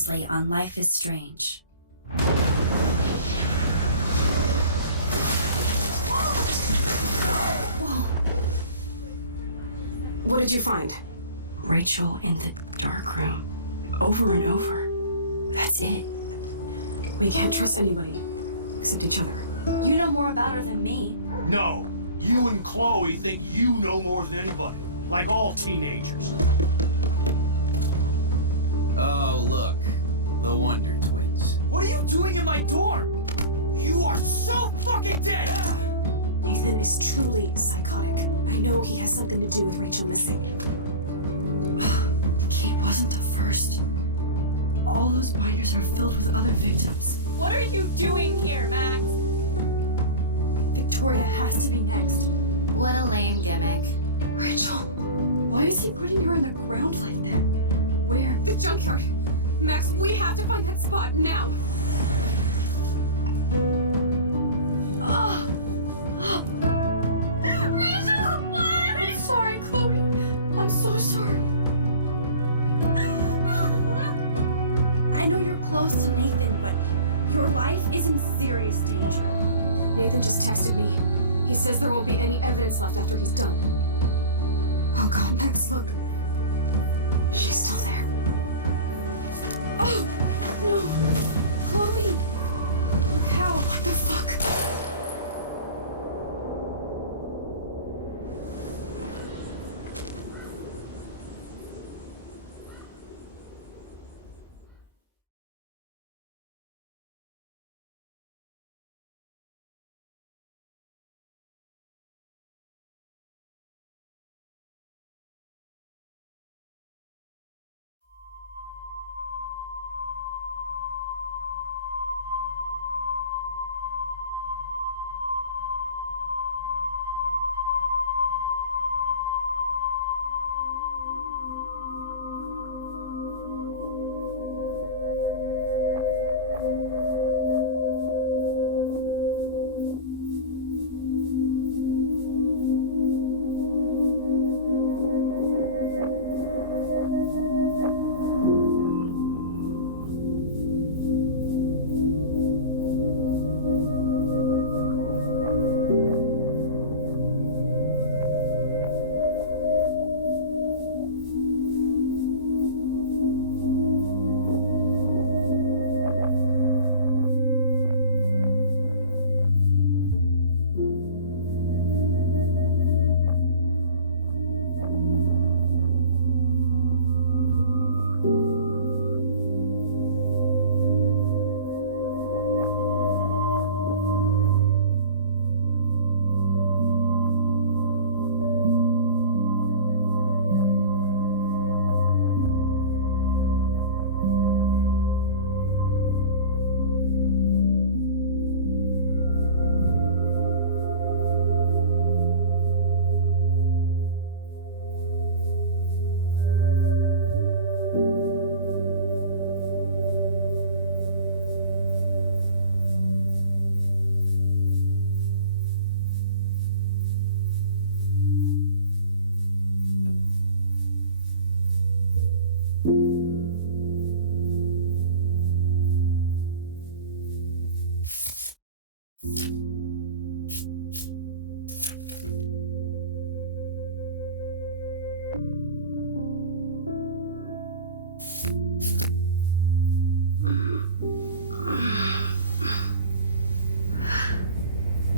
Previously on Life is Strange. What did you find? Rachel in the dark room. Over and over. That's it. We can't trust anybody. Except each other. You know more about her than me. No. You and Chloe think you know more than anybody. Like all teenagers. Oh, look. The Wonder Twins. What are you doing in my dorm? You are so fucking dead! Ethan is truly psychotic. I know he has something to do with Rachel missing. Kate wasn't the first. All those binders are filled with other victims. What are you doing here, Max? Victoria has to be next. What a lame gimmick. Rachel, why is he putting her in the ground like that? Where? The junkyard. Max, we have to find that spot now. I'm sorry, Chloe. I'm so sorry. I know you're close to Nathan, but your life is in serious danger. Nathan just texted me. He says there won't be any evidence left after he's done. Oh God, Max, look. She's still there. Oh, Chloe. How? What the fuck?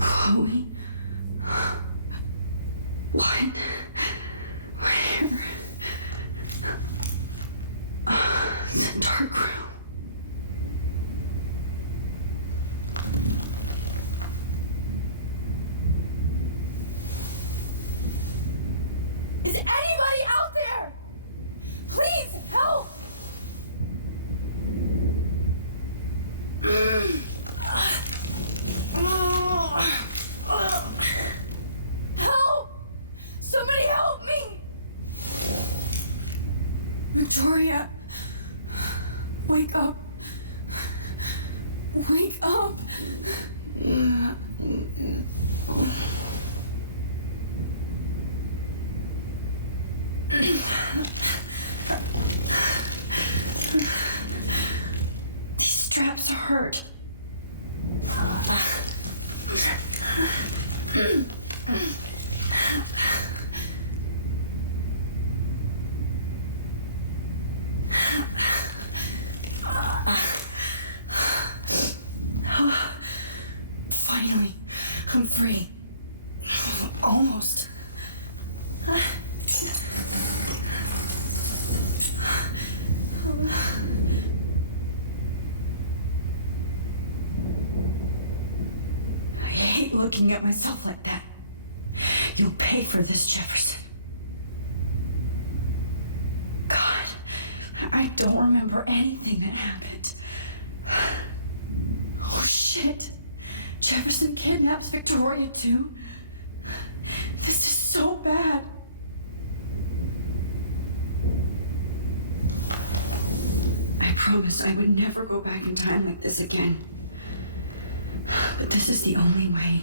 Chloe? What? Where? The dark room. Is anybody out there? Please help! I'm free. Almost. I hate looking at myself like that. You'll pay for this, Jefferson. God, I don't remember anything that happened. Oh, shit. Jefferson kidnaps Victoria, too? This is so bad. I promised I would never go back in time like this again. But this is the only way.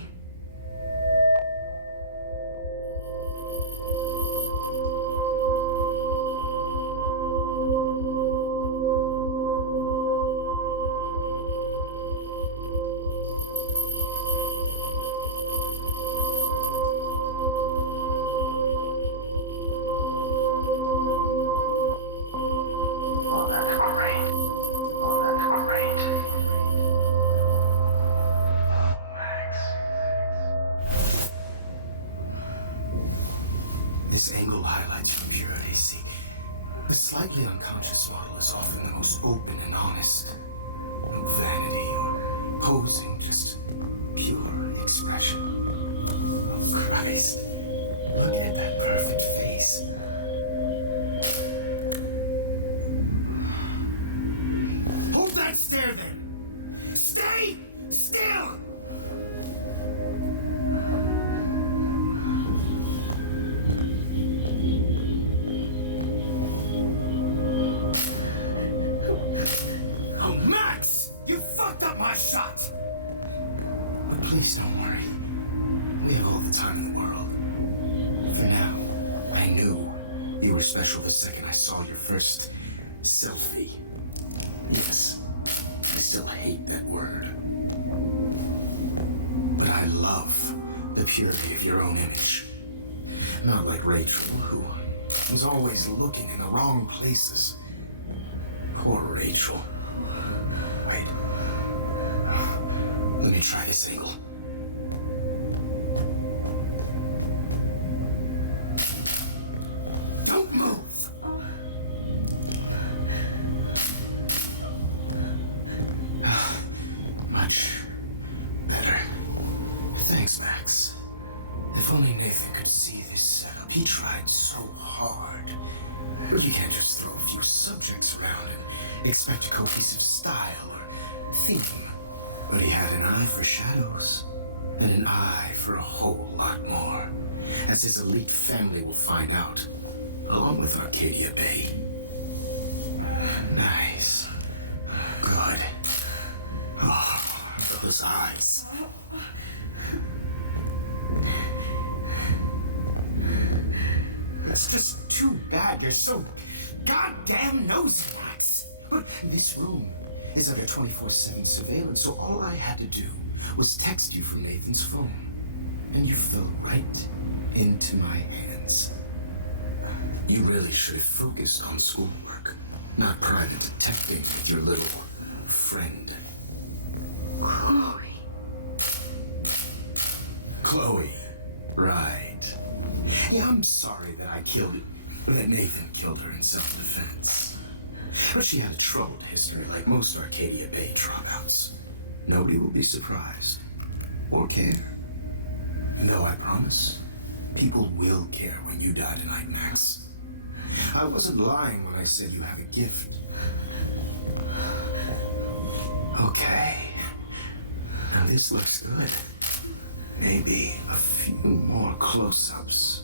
This angle highlights your purity. See, the slightly unconscious model is often the most open and honest. No vanity or posing, just pure expression. Oh, Christ. Look at that perfect face. Hold that stare there! Stay still! My shot! But please don't worry. We have all the time in the world. For now, I knew you were special the second I saw your first selfie. Yes, I still hate that word. But I love the purity of your own image. Not like Rachel, who was always looking in the wrong places. Poor Rachel. Wait. Let me try this angle. Don't move! Much better. Thanks, Max. If only Nathan could see this setup. He tried so hard. But you can't just throw a few subjects around and expect a cohesive style or theme. But he had an eye for shadows, and an eye for a whole lot more, as his elite family will find out, along with Arcadia Bay. Nice. Good. Oh, those eyes. It's just too bad you're so goddamn nosy, Max. Look, this room is under 24/7 surveillance, so all I had to do was text you from Nathan's phone, and you fell right into my hands. You really should have focused on schoolwork, not private detecting with your little friend. Chloe, right. Yeah, I'm sorry that that Nathan killed her in self-defense. But she had a troubled history like most Arcadia Bay dropouts. Nobody will be surprised or care. And though I promise, people will care when you die tonight, Max. I wasn't lying when I said you have a gift. Okay. Now this looks good. Maybe a few more close-ups.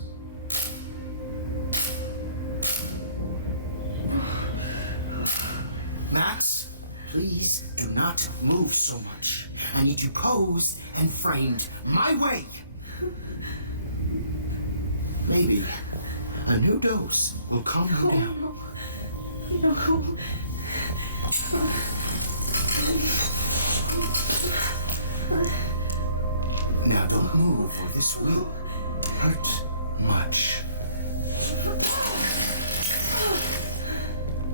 Max, please do not move so much. I need you posed and framed my way. Maybe a new dose will calm you down. No. Now don't move, or this will hurt much.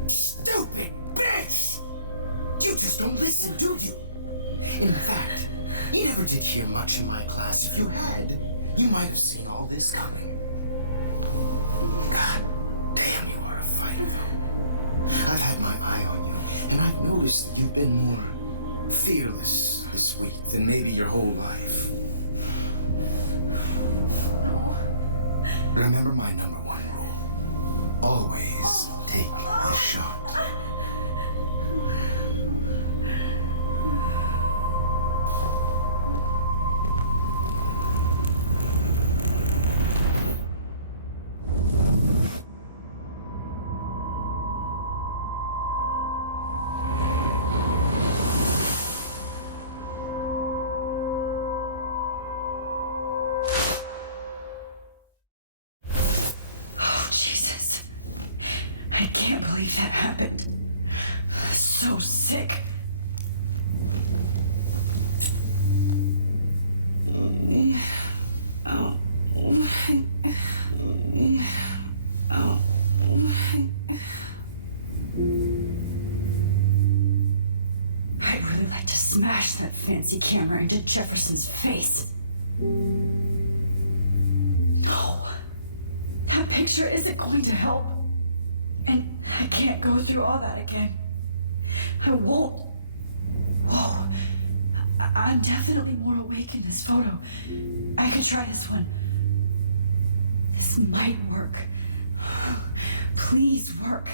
Stupid bitch! You just don't listen, do you? In fact, you never did hear much in my class. If you had, you might have seen all this coming. God damn, you are a fighter, though. I've had my eye on you, and I've noticed that you've been more fearless this week than maybe your whole life. Remember my number one rule. Always take a shot. Jesus. I can't believe that happened. So sick. I'd really like to smash that fancy camera into Jefferson's face. No. That picture isn't going to help. And I can't go through all that again. I won't. Whoa. I'm definitely more awake in this photo. I could try this one. This might work. Please work.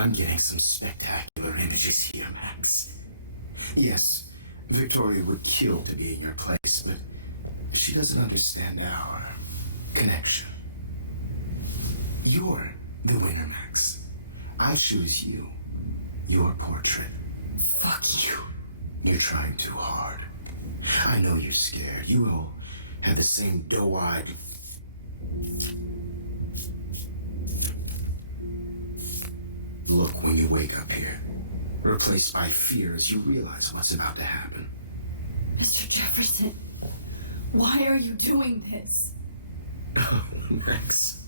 I'm getting some spectacular images here, Max. Yes, Victoria would kill to be in your place, but she doesn't understand our connection. You're the winner, Max. I choose you. Your portrait. Fuck you. You're trying too hard. I know you're scared. You all have the same doe-eyed... look when you wake up here. Replaced by fear as you realize what's about to happen. Mr. Jefferson, why are you doing this? Oh, Max.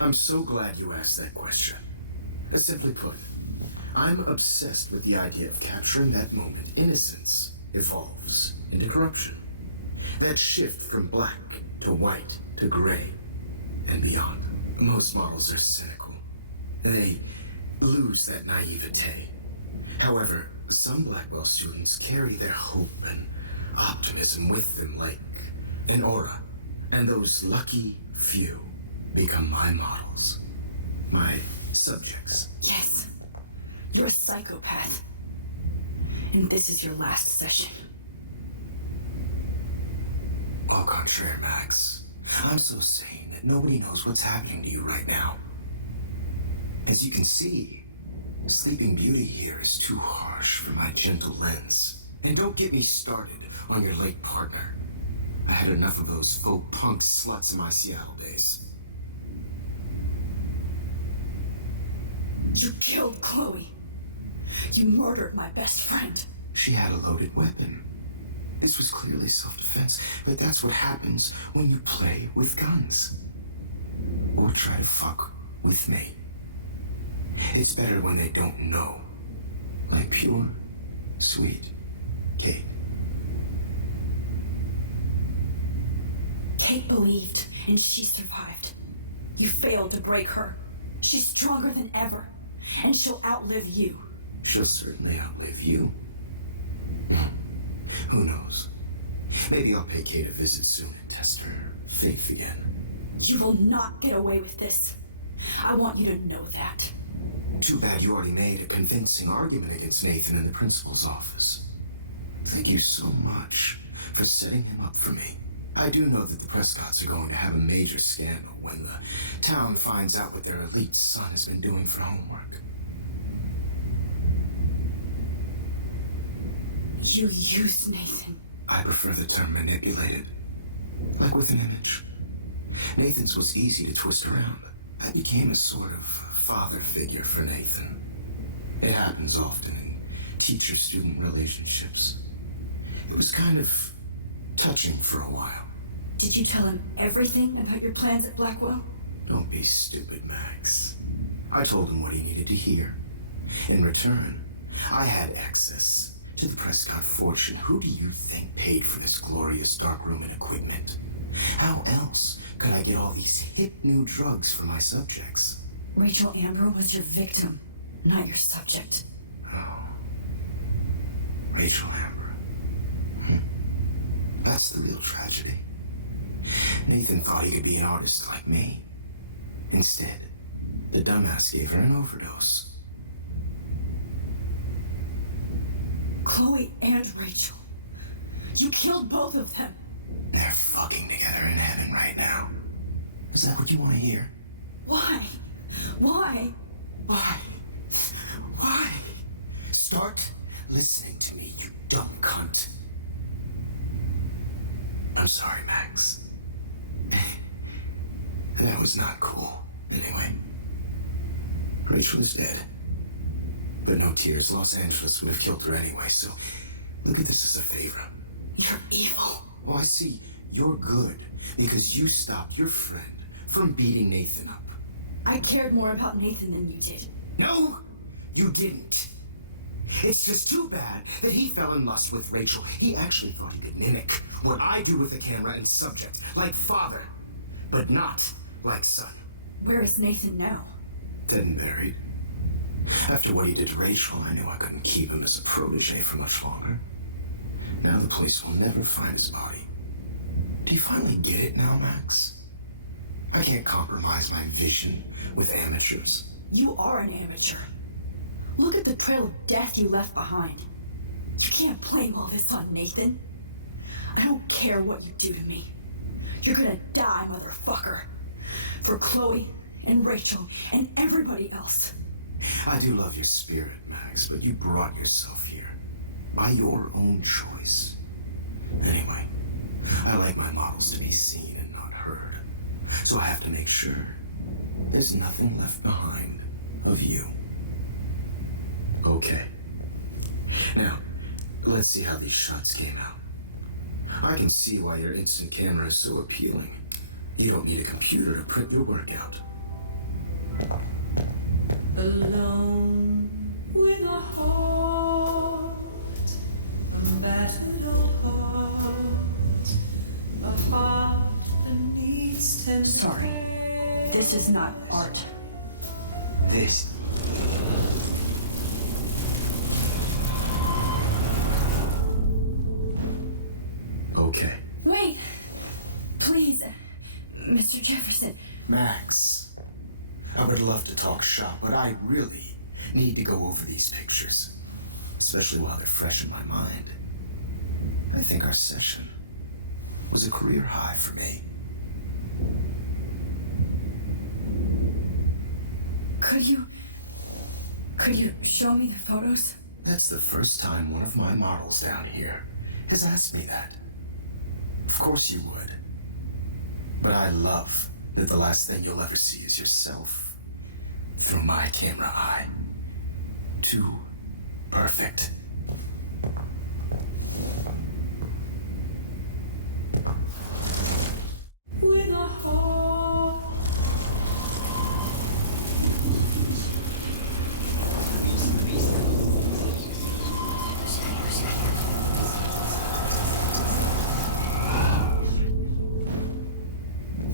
I'm so glad you asked that question. Simply put, I'm obsessed with the idea of capturing that moment innocence evolves into corruption. That shift from black to white to gray and beyond. Most models are cynical. They lose that naivete. However, some Blackwell students carry their hope and optimism with them like an aura. And those lucky few become my models. My subjects. Yes. You're a psychopath. And this is your last session. Au contraire, Max. I'm so sane that nobody knows what's happening to you right now. As you can see, Sleeping Beauty here is too harsh for my gentle lens. And don't get me started on your late partner. I had enough of those faux punk sluts in my Seattle days. You killed Chloe. You murdered my best friend. She had a loaded weapon. This was clearly self-defense, but that's what happens when you play with guns. Or try to fuck with me. It's better when they don't know. Like pure, sweet Kate. Kate believed, and she survived. You failed to break her. She's stronger than ever, and she'll outlive you. She'll certainly outlive you. Who knows? Maybe I'll pay Kate a visit soon and test her faith again. You will not get away with this. I want you to know that. Too bad you already made a convincing argument against Nathan in the principal's office. Thank you so much for setting him up for me. I do know that the Prescotts are going to have a major scandal when the town finds out what their elite son has been doing for homework. You used Nathan. I prefer the term manipulated. Like with an image. Nathan's was easy to twist around. I became a sort of father figure for Nathan. It happens often in teacher-student relationships. It was kind of touching for a while. Did you tell him everything about your plans at Blackwell? Don't be stupid, Max. I told him what he needed to hear. In return, I had access to the Prescott fortune. Who do you think paid for this glorious darkroom and equipment? How else could I get all these hip new drugs for my subjects? Rachel Amber was your victim, not your subject. Oh. Rachel Amber. That's the real tragedy. Nathan thought he could be an artist like me. Instead, the dumbass gave her an overdose. Chloe and Rachel. You killed both of them. They're fucking together in heaven right now. Is that what you want to hear? Why? Why? Why? Why? Start listening to me, you dumb cunt. I'm sorry, Max. That was not cool. Anyway, Rachel is dead. But no tears. Los Angeles would have killed her anyway, so look at this as a favor. You're evil. Oh, I see. You're good because you stopped your friend from beating Nathan up. I cared more about Nathan than you did. No, you didn't. It's just too bad that he fell in lust with Rachel. He actually thought he could mimic what I do with the camera and subject, like father, but not like son. Where is Nathan now? Dead and buried. After what he did to Rachel, I knew I couldn't keep him as a protege for much longer. Now the police will never find his body. Do you finally get it now, Max? I can't compromise my vision with amateurs. You are an amateur. Look at the trail of death you left behind. You can't blame all this on Nathan. I don't care what you do to me. You're gonna die, motherfucker. For Chloe and Rachel and everybody else. I do love your spirit, Max, but you brought yourself here. By your own choice. Anyway, I like my models to be seen and not heard. So I have to make sure there's nothing left behind of you. Okay. Now, let's see how these shots came out. I can see why your instant camera is so appealing. You don't need a computer to print your work out. Alone with a heart, a battered old heart, a heart that needs tender Sorry. care. This is not art. This. Okay. Wait! Please, Mr. Jefferson. Max, I would love to talk shop, but I really need to go over these pictures. Especially while they're fresh in my mind. I think our session was a career high for me. Could you show me the photos? That's the first time one of my models down here has asked me that. Of course you would. But I love that the last thing you'll ever see is yourself through my camera eye. Too perfect. With a heart.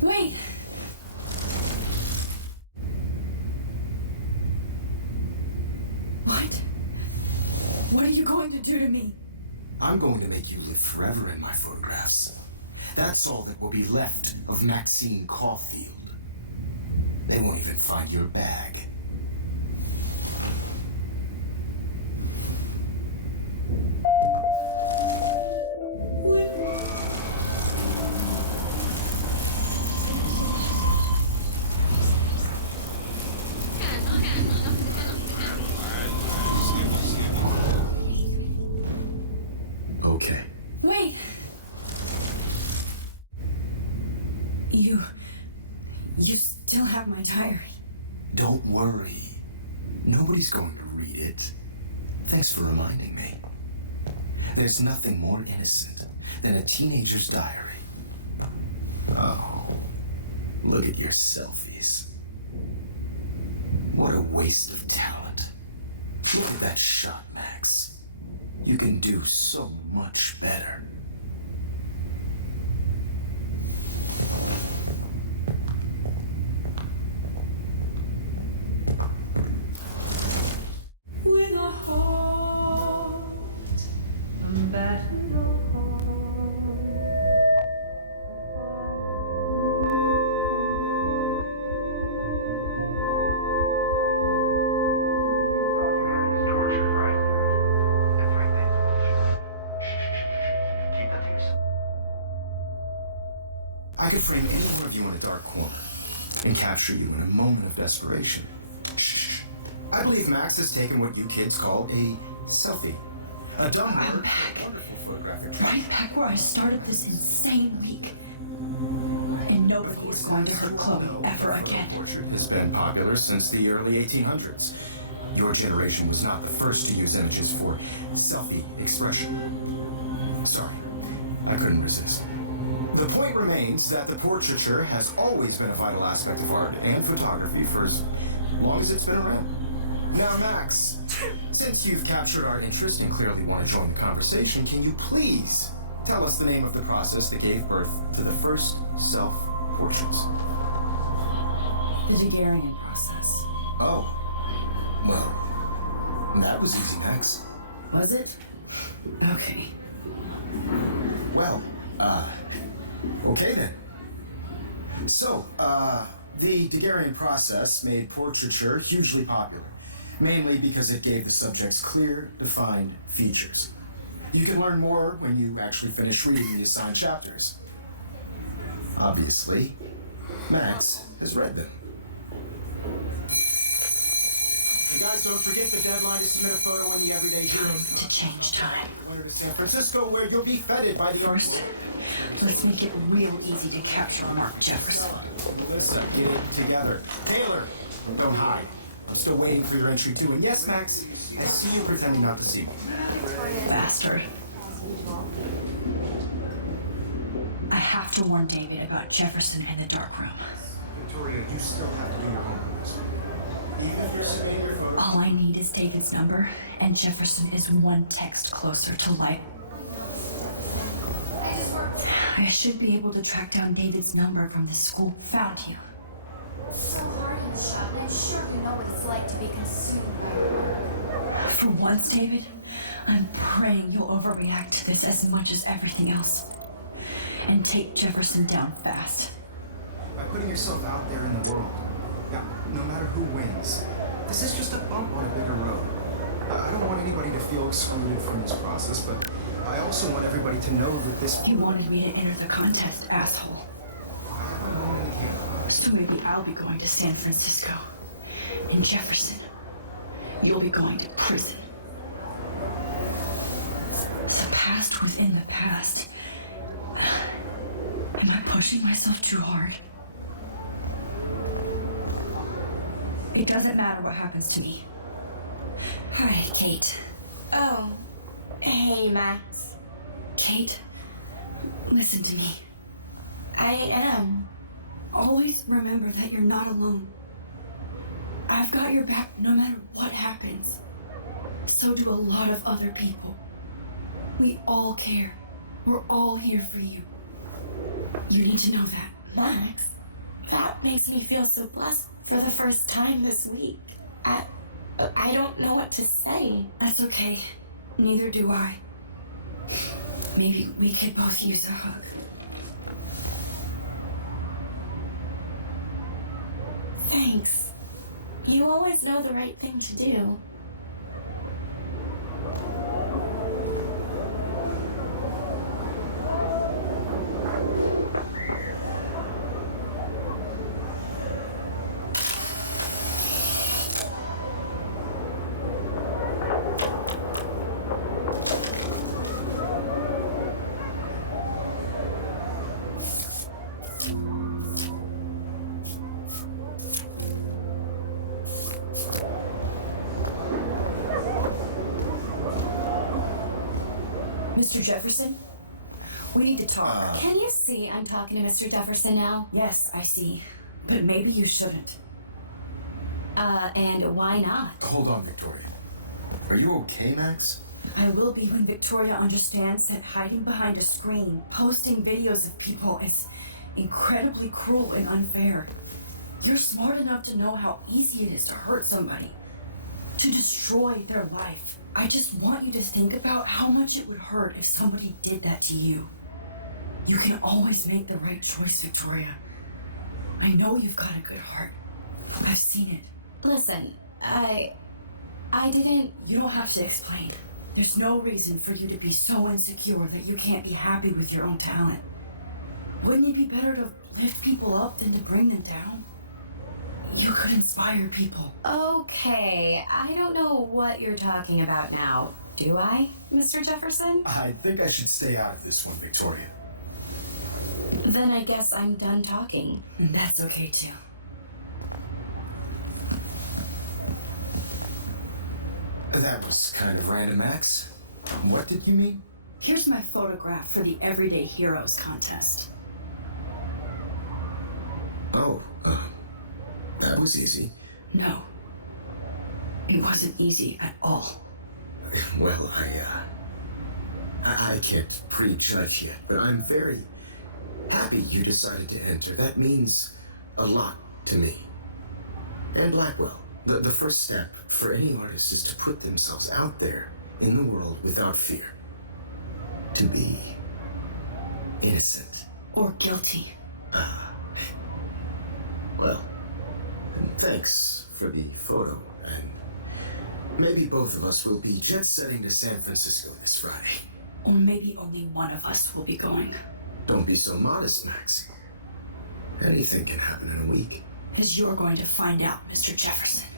Wait! What? What are you going to do to me? I'm going to make you live forever in my photographs. That's all that will be left of Maxine Caulfield. They won't even find your bag. Okay. Wait! You still have my diary. Don't worry. Nobody's going to read it. Thanks for reminding me. There's nothing more innocent than a teenager's diary. Oh, look at your selfies. What a waste of talent. Look at that shot, Max. You can do so much better. With a heart, a battered old heart. I could frame any one of you in a dark corner and capture you in a moment of desperation. Shh. I believe Max has taken what you kids call a selfie. A dumb I'm word, back. a wonderful photographic Right back where I started this insane week. And nobody is going to hurt Chloe ever again. Portrait has been popular since the early 1800s. Your generation was not the first to use images for selfie expression. Sorry, I couldn't resist. The point remains that the portraiture has always been a vital aspect of art and photography for as long as it's been around. Now, Max, since you've captured our interest and clearly want to join the conversation, can you please tell us the name of the process that gave birth to the first self-portraits? The Daguerrean process. Oh, well, that was easy, Max. Was it? Okay. Well, okay then. So, the Daguerrean process made portraiture hugely popular. mainly because it gave the subjects clear, defined features. You can learn more when you actually finish reading the assigned chapters. Obviously, Max has read them. You guys don't forget the deadline to submit a photo in the Everyday Heroes To change time. winter to San Francisco, where you'll be feted by the First, let's make it real easy to capture Mark Jefferson. Melissa, get it together. Taylor, don't hide. I'm still waiting for your entry too. And yes, Max, I see you pretending not to see me. Bastard. I have to warn David about Jefferson in the dark room. Victoria, you still have to do your homework. Even if you're submitting your photo. All I need is David's number, and Jefferson is one text closer to light. I should be able to track down David's number from the school. Found you. So hard in the shop, I'm sure you know what it's like to be consumed. For once, David, I'm praying you'll overreact to this as much as everything else. And take Jefferson down fast. By putting yourself out there in the world, now, no matter who wins, this is just a bump on a bigger road. I don't want anybody to feel excluded from this process, but I also want everybody to know that this... You wanted me to enter the contest, asshole. So maybe I'll be going to San Francisco. And Jefferson, you'll be going to prison. The past within the past. Am I pushing myself too hard? It doesn't matter what happens to me. Hi, Kate. Oh, hey, Max. Kate, listen to me. I am. Always remember that you're not alone. I've got your back no matter what happens. So do a lot of other people. We all care. We're all here for you. You need to know that. Max, that makes me feel so blessed for the first time this week. I don't know what to say. That's okay. Neither do I. Maybe we could both use a hug. Thanks. You always know the right thing to do. Mr. Jefferson? We need to talk. Can you see I'm talking to Mr. Jefferson now? Yes, I see. But maybe you shouldn't. And why not? Hold on, Victoria. Are you okay, Max? I will be when Victoria understands that hiding behind a screen, posting videos of people is incredibly cruel and unfair. You're smart enough to know how easy it is to hurt somebody, to destroy their life. I just want you to think about how much it would hurt if somebody did that to you. You can always make the right choice, Victoria. I know you've got a good heart. I've seen it. Listen, I didn't... You don't have to explain. There's no reason for you to be so insecure that you can't be happy with your own talent. Wouldn't it be better to lift people up than to bring them down? You could inspire people. Okay, I don't know what you're talking about now. Do I, Mr. Jefferson? I think I should stay out of this one, Victoria. Then I guess I'm done talking. And that's okay too. That was kind of random, Max. What did you mean? Here's my photograph for the Everyday Heroes contest. Oh, that was easy. No. It wasn't easy at all. Well, I can't prejudge yet, but I'm very happy you decided to enter. That means a lot to me. And Blackwell, the first step for any artist is to put themselves out there in the world without fear. To be innocent. Or guilty. Well, and thanks for the photo, and Maybe both of us will be jet-setting to San Francisco this Friday. Or maybe only one of us will be going. Don't be so modest, Max. Anything can happen in a week. Because you're going to find out, Mr. Jefferson.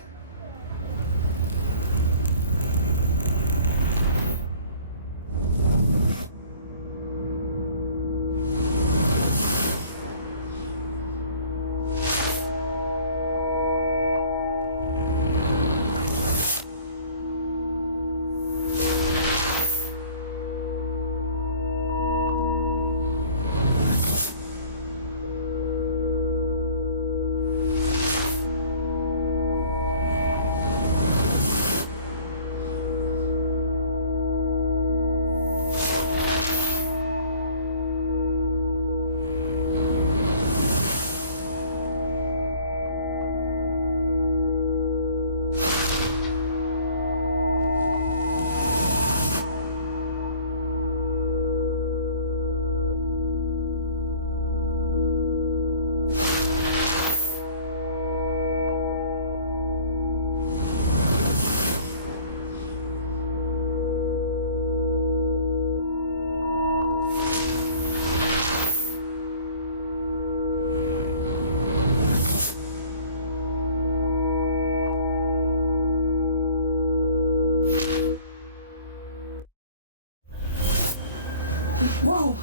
Whoa!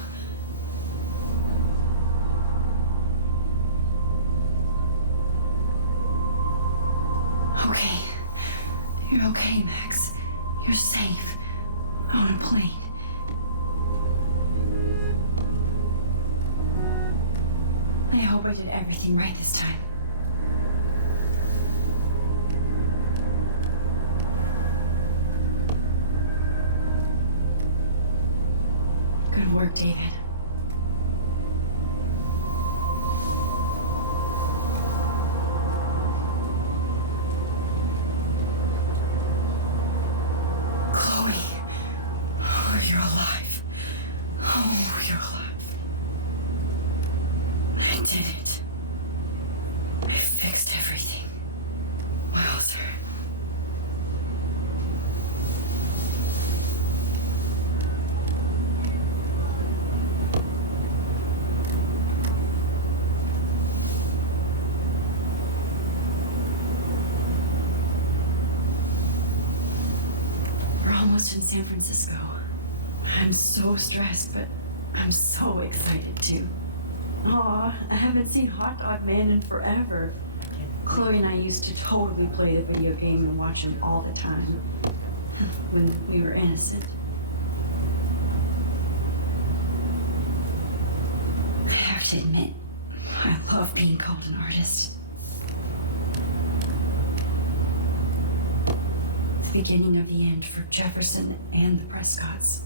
Okay. You're okay, Max. You're safe. On a plane. I hope I did everything right this time. Good work, David. Chloe. Oh, you're alive. Oh, you're alive. I did it. I fixed everything. Well, sir. We're almost in San Francisco. I'm so stressed, but I'm so excited too. Aw, I haven't seen Hot Dog Man in forever. Chloe and I used to totally play the video game and watch him all the time. When we were innocent. I have to admit, I love being called an artist. The beginning of the end for Jefferson and the Prescotts.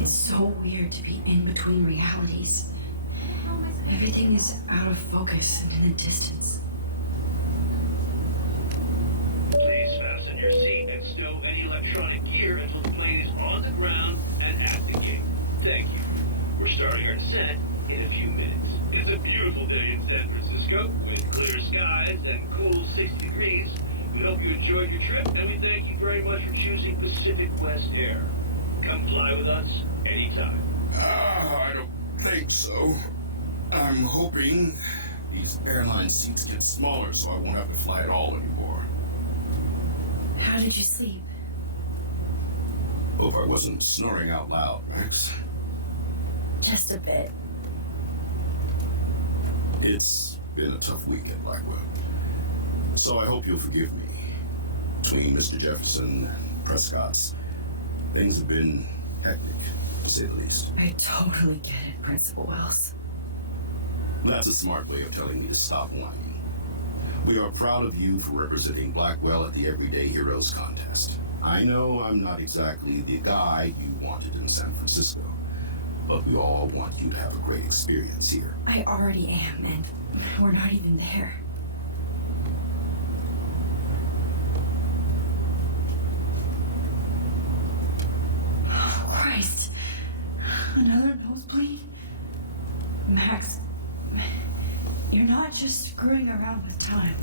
It's so weird to be in between realities. Everything is out of focus and in the distance. Please fasten your seat and stow any electronic gear until the plane is on the ground and at the gate. Thank you. We're starting our descent in a few minutes. It's a beautiful day in San Francisco with clear skies and cool 60 degrees. We hope you enjoyed your trip, and we thank you very much for choosing Pacific West Air. Come fly with us anytime. I don't think so. I'm hoping these airline seats get smaller so I won't have to fly at all anymore. How did you sleep? Hope I wasn't snoring out loud, Max. Just a bit. It's been a tough week at Blackwell. So I hope you'll forgive me. Between Mr. Jefferson and Prescott's, things have been hectic, to say the least. I totally get it, Principal Wells. That's a smart way of telling me to stop whining. We are proud of you for representing Blackwell at the Everyday Heroes contest. I know I'm not exactly the guy you wanted in San Francisco, but we all want you to have a great experience here. I already am, and we're not even there. Oh, Christ. Another nosebleed? just screwing around with time.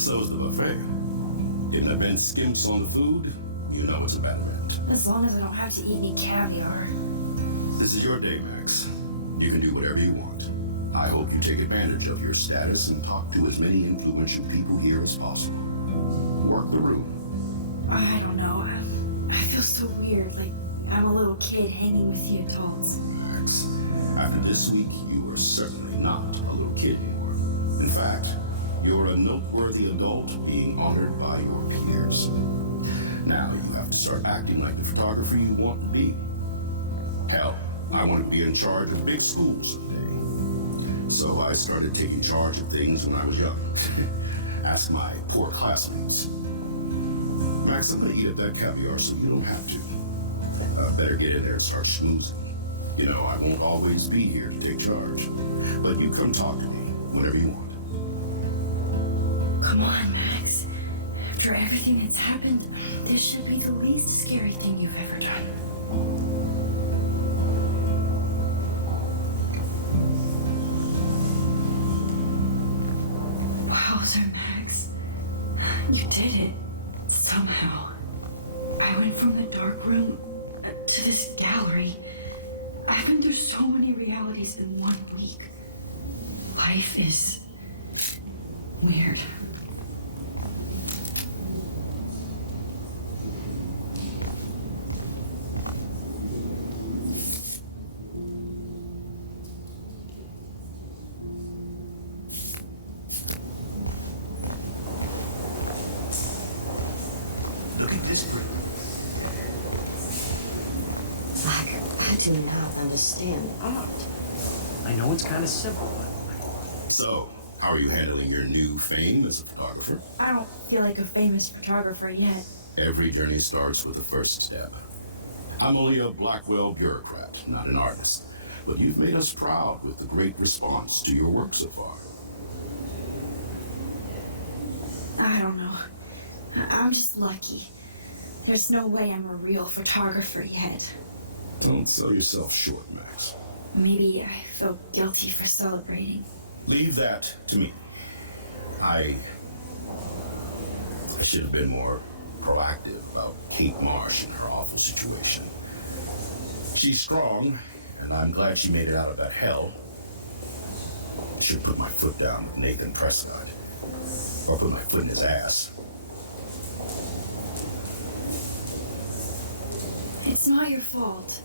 So is the buffet. If an event skimps on the food, you know it's a bad event. As long as I don't have to eat any caviar. This is your day, Max. You can do whatever you want. I hope you take advantage of your status and talk to as many influential people here as possible. Work the room. I don't know. I feel so weird, like I'm a little kid hanging with the adults. Max, after this week, you are certainly not a little kid anymore. In fact, you're a noteworthy adult being honored by your peers. Now you have to start acting like the photographer you want to be. Hell, I want to be in charge of big schools someday. So I started taking charge of things when I was young. Ask my poor classmates. Max, I'm gonna eat up that caviar so you don't have to. Better get in there and start schmoozing. You know, I won't always be here to take charge. But you come talk to me whenever you want. Come on, Max. After everything that's happened, this should be the least scary thing you've ever done. Wowzer, Max. You did it. Somehow. I went from the dark room to this gallery. I've been through so many realities in 1 week. Life is weird. Look at this print. I do not understand art. I know it's kind of simple, but So, how are you handling your new fame as a photographer? I don't feel like a famous photographer yet. Every journey starts with the first step. I'm only a Blackwell bureaucrat, not an artist. But you've made us proud with the great response to your work so far. I don't know. I'm just lucky. There's no way I'm a real photographer yet. Don't sell yourself short, Max. Maybe I feel guilty for celebrating. Leave that to me. I should have been more proactive about Kate Marsh and her awful situation. She's strong, and I'm glad she made it out of that hell. I should have put my foot down with Nathan Prescott. Or put my foot in his ass. It's not your fault.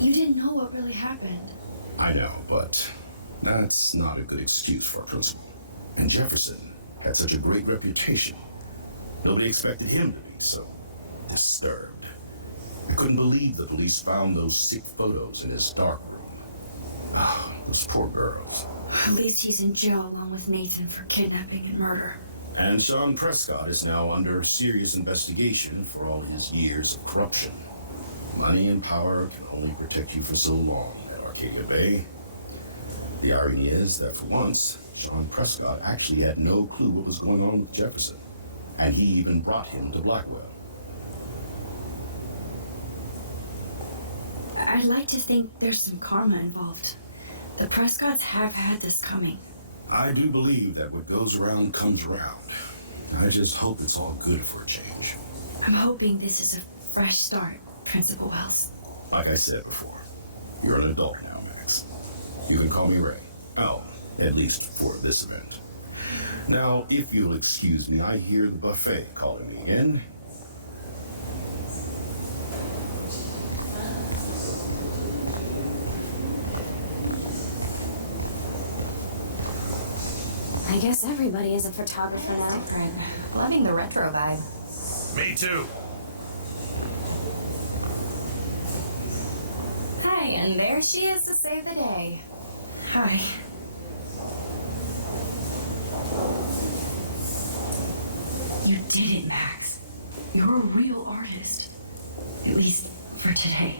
You didn't know what really happened. I know, but that's not a good excuse for a principal. And Jefferson had such a great reputation. Nobody expected him to be so disturbed. I couldn't believe the police found those sick photos in his dark room. Ah, those poor girls. At least he's in jail along with Nathan for kidnapping and murder. And Sean Prescott is now under serious investigation for all his years of corruption. Money and power can only protect you for so long at Arcadia Bay. The irony is that for once, Sean Prescott actually had no clue what was going on with Jefferson, and he even brought him to Blackwell. I'd like to think there's some karma involved. The Prescotts have had this coming. I do believe that what goes around comes around. I just hope it's all good for a change. I'm hoping this is a fresh start, Principal Wells. Like I said before, you're an adult now, Max. You can call me Ray. Oh, at least for this event. Now, if you'll excuse me, I hear the buffet calling me in. I guess everybody is a photographer now. Different. Loving the retro vibe. Me too. Hi, and there she is to save the day. Hi. You did it, Max. You're a real artist. At least for today.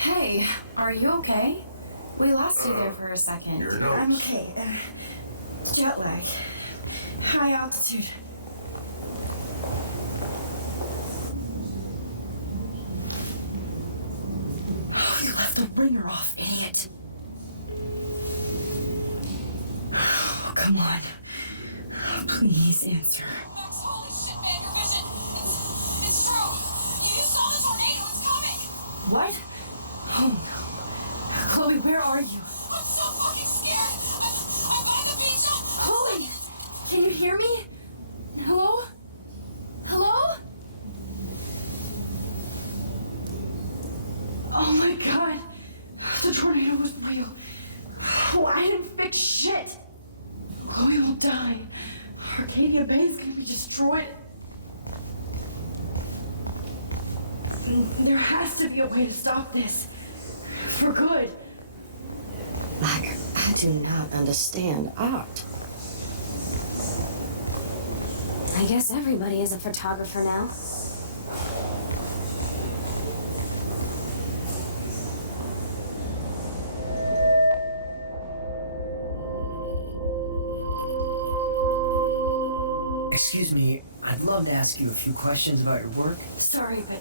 Hey, are you okay? We lost you there for a second. Your note. I'm okay. Jet lag. High altitude. Oh, you left the ringer off, idiot. Oh, come on. Please answer. Max, holy shit, man, your vision. It's true. You saw the tornado. It's coming. What? Oh no. Chloe, where are you? I'm so fucking scared. I'm by the beach. Chloe! Can you hear me? Hello? Hello? Oh my god. The tornado was real. Oh, I didn't fix shit. Chloe will die. Arcadia Bay is gonna be destroyed. There has to be a way to stop this. For good. Like, I do not understand art. I guess everybody is a photographer now. Excuse me, I'd love to ask you a few questions about your work. Sorry, but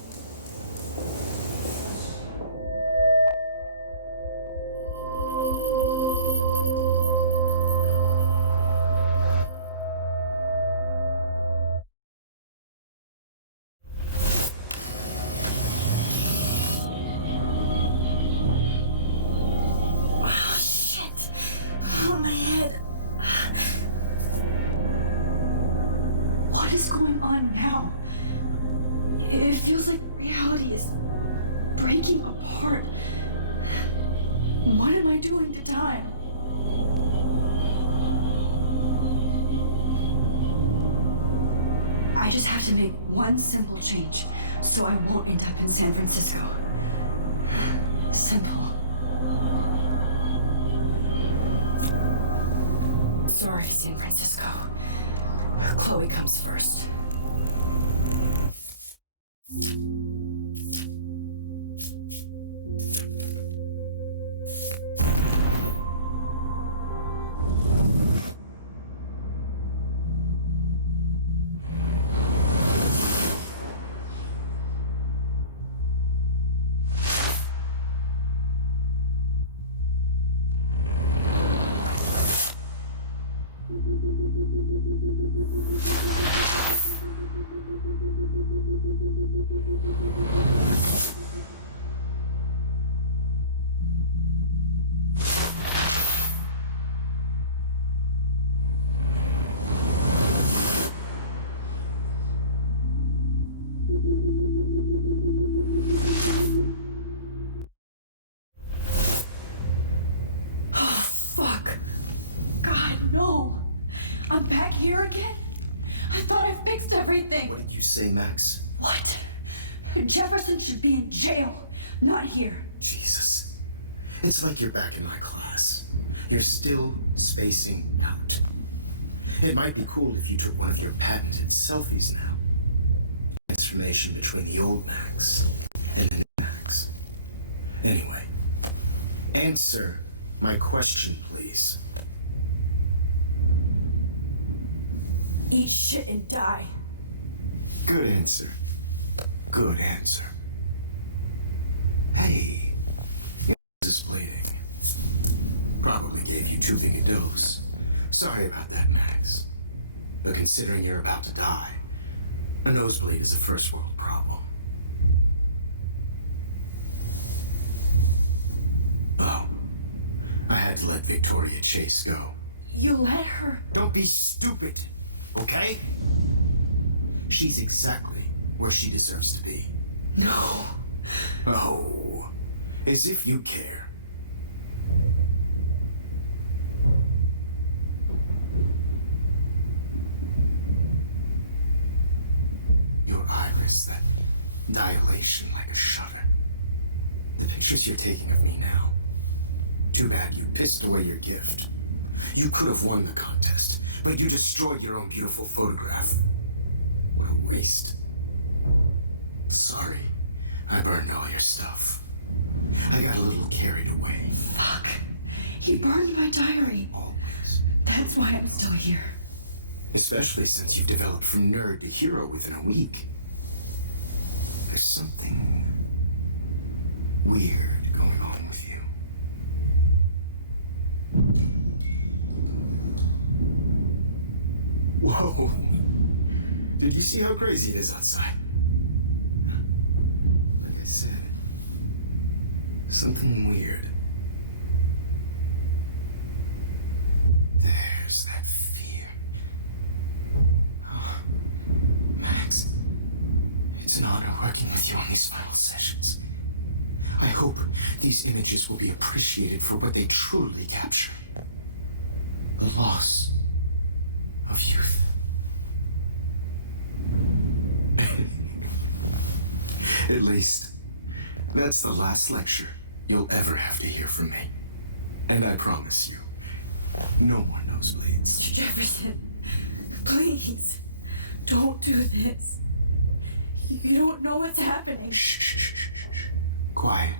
oh shit. Oh my head. What is going on now? It feels like reality is breaking apart. What am I doing to time? I just have to make one simple change so I won't end up in San Francisco. Simple. Sorry, San Francisco. Chloe comes first. I'm back here again? I thought I fixed everything. What did you say, Max? What? Jefferson should be in jail, not here. Jesus. It's like you're back in my class. You're still spacing out. It might be cool if you took one of your patented selfies now. Transformation between the old Max and the new Max. Anyway, answer my question, please. eat shit and die. Good answer. Good answer. Hey, this is bleeding. Probably gave you too big a dose. Sorry about that, Max. But considering you're about to die, a nosebleed is a first world problem. Oh, I had to let Victoria Chase go. You let her? Don't be stupid, okay? She's exactly where she deserves to be. No. Oh, as if you care. Your iris, that dilation like a shutter. The pictures you're taking of me now. Too bad you pissed away your gift. You could have won the contest, but you destroyed your own beautiful photograph. What a waste. Sorry, I burned all your stuff. I got a little carried away. Fuck. He burned my diary. Always. That's why I'm still here. Especially since you developed from nerd to hero within a week. There's something weird going on with you. Whoa! Did you see how crazy it is outside? Like I said, something weird. There's that fear. Oh, Max, it's an honor working with you on these final sessions. I hope these images will be appreciated for what they truly capture. The loss of youth. At least, that's the last lecture you'll ever have to hear from me. And I promise you, no more nosebleeds. Jefferson, please, don't do this. You don't know what's happening. Shh, shh, shh, shh, shh. Quiet.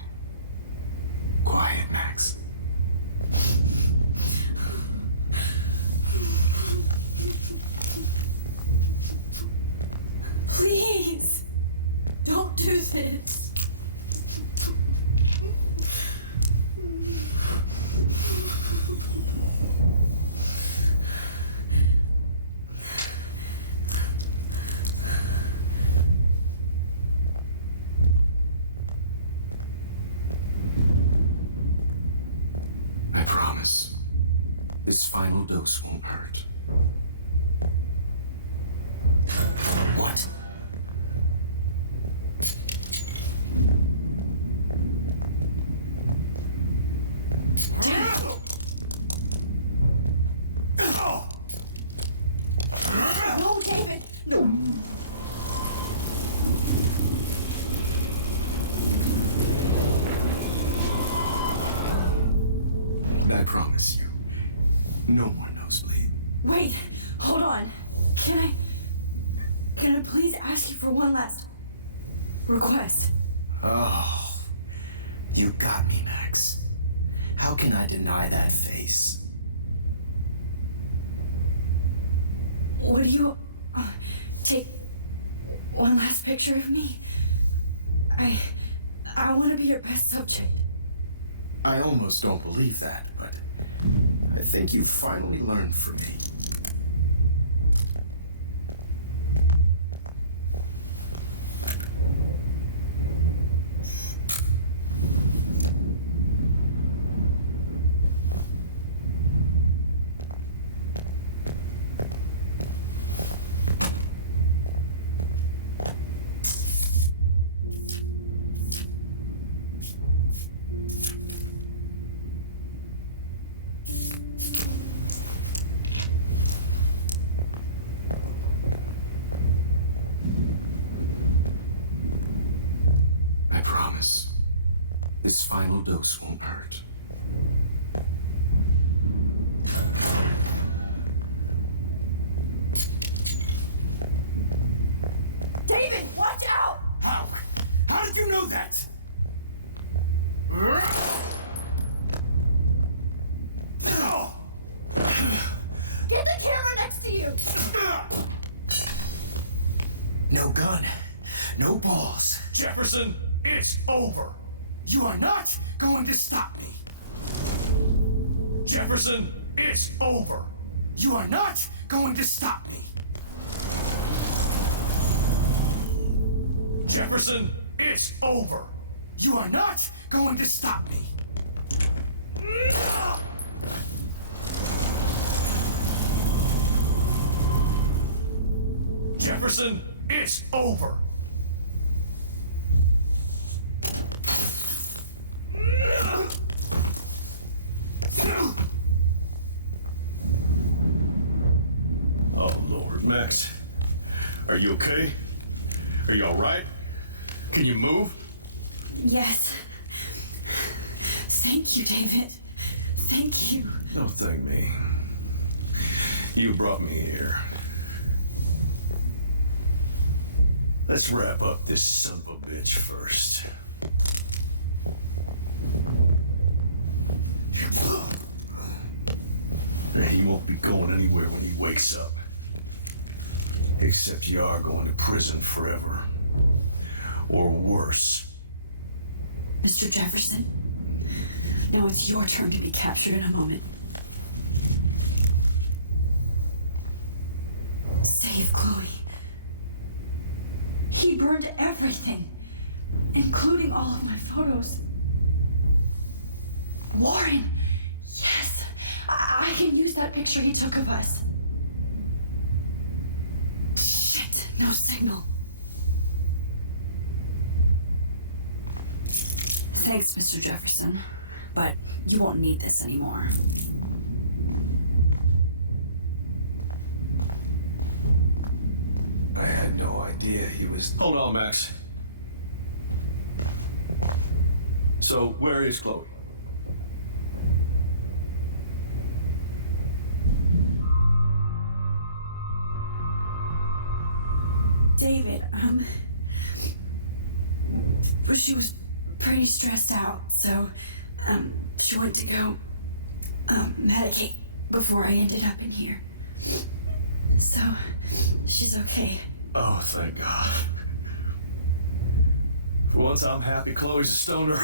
Quiet, Max. Please, don't do this. I promise, this final dose won't hurt. What? No, David. I promise you, no more nosebleed. Wait, hold on. Can I please ask you for one last request? Oh, you got me, Max. How can I deny that face? Would you take one last picture of me? I want to be your best subject. I almost don't believe that, but I think you finally learned from me. I promise, this final dose won't hurt. David, watch out! How? How did you know that? Get the camera next to you! No gun, no balls. Jefferson, it's over. You are not going to stop me. Jefferson, it's over. You are not going to stop me. Jefferson, it's over. You are not going to stop me. Jefferson, it's over. Oh, Lord, Max. Are you okay? Are you all right? Can you move? Yes. Thank you, David. Thank you. Don't thank me. You brought me here. Let's wrap up this son of a bitch first. He won't be going anywhere when he wakes up. Except you are going to prison forever. Or worse. Mr. Jefferson, now it's your turn to be captured in a moment. Save Chloe. He burned everything, including all of my photos. Warren! Yes! I can use that picture he took of us. Shit, no signal. Thanks, Mr. Jefferson, but you won't need this anymore. I had no idea he was... Hold on, Max. So, where is Chloe? David, but she was pretty stressed out, so, she went to go, medicate before I ended up in here. So, she's okay. Oh, thank God. For once I'm happy Chloe's a stoner.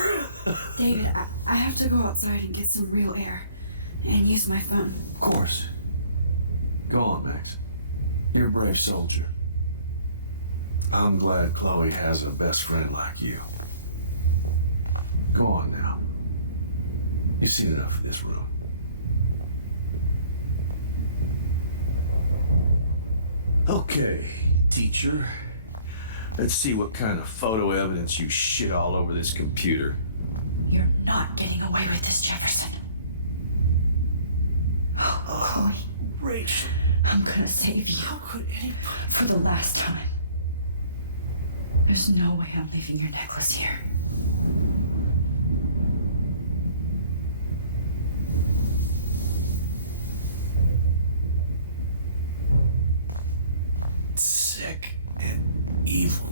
David, I have to go outside and get some real air and use my phone. Of course. Go on, Max. You're a brave soldier. I'm glad Chloe has a best friend like you. Go on now. You've seen enough of this room. Okay, teacher. Let's see what kind of photo evidence you shit all over this computer. You're not getting away with this, Jefferson. Oh, Chloe. Rachel. I'm gonna save you. How could anybody... For the last time. There's no way I'm leaving your necklace here. Sick and evil.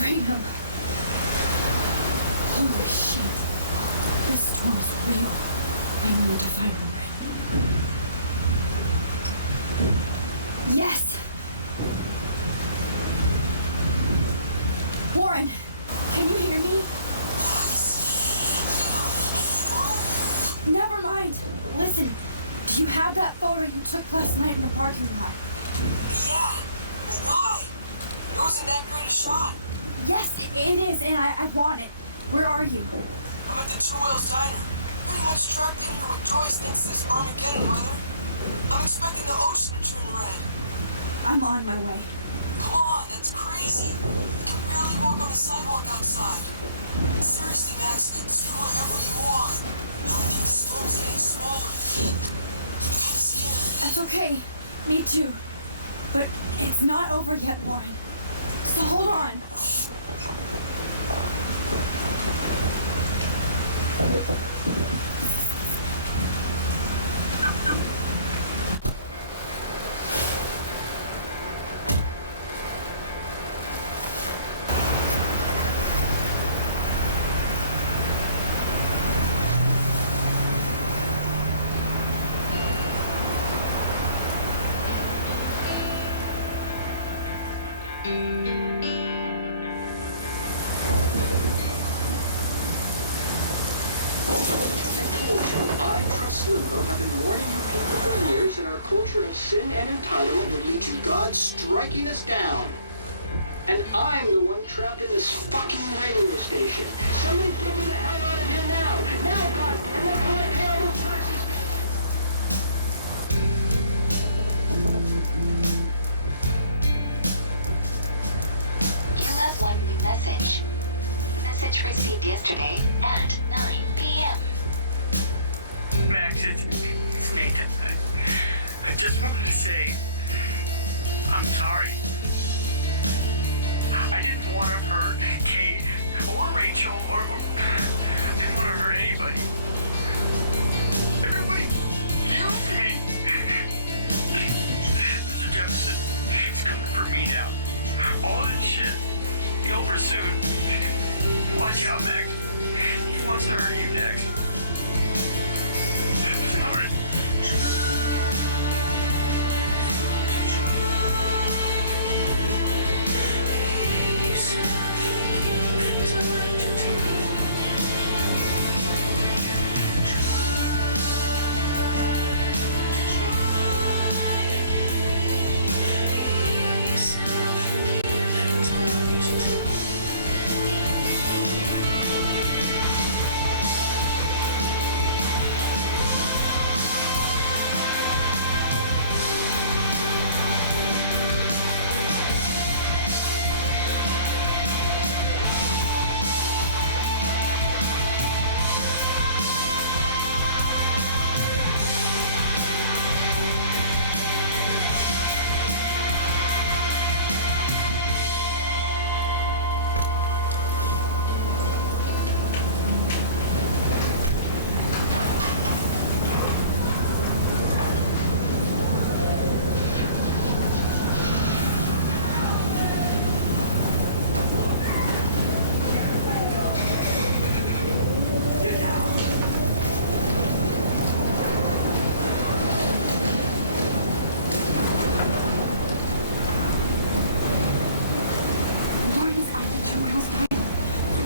Freedom. Holy shit. This storm's real. I need to find her. Yes! Warren, can you hear me? Never mind. Listen, do you have that photo you took last night in the parking lot? Yeah. Why? Wasn't that great a shot? Yes, it is, and I want it. Where are you? I'm at the Two Wheels Diner. Pretty much trapped into a toys next to this Armageddon weather. I'm expecting the ocean to turn red. I'm on my way. Come on, that's crazy. You can barely walk on the sidewalk outside. Seriously, Max, just do whatever you want. I think the storm's getting smaller. I'm scared. That's okay. Me too. But it's not over yet, Warren. So hold on. Well, I've been warning you people for years that our culture of sin and entitlement would lead to God striking us down. And I'm the one trapped in this fucking radio station. Somebody get me the hell out of here now! Now, God! And they're gonna pay all the taxes! You have one new message. Message received yesterday at 9 p.m. Max, it's Nathan. I just wanted to say, I'm sorry. I didn't want to hurt Kate or Rachel or I didn't want to hurt anybody. Everybody, you did. Mr. Jefferson, it's coming for me now. All this shit be over soon. Watch out, Max. He wants to hurt you next. Sorry.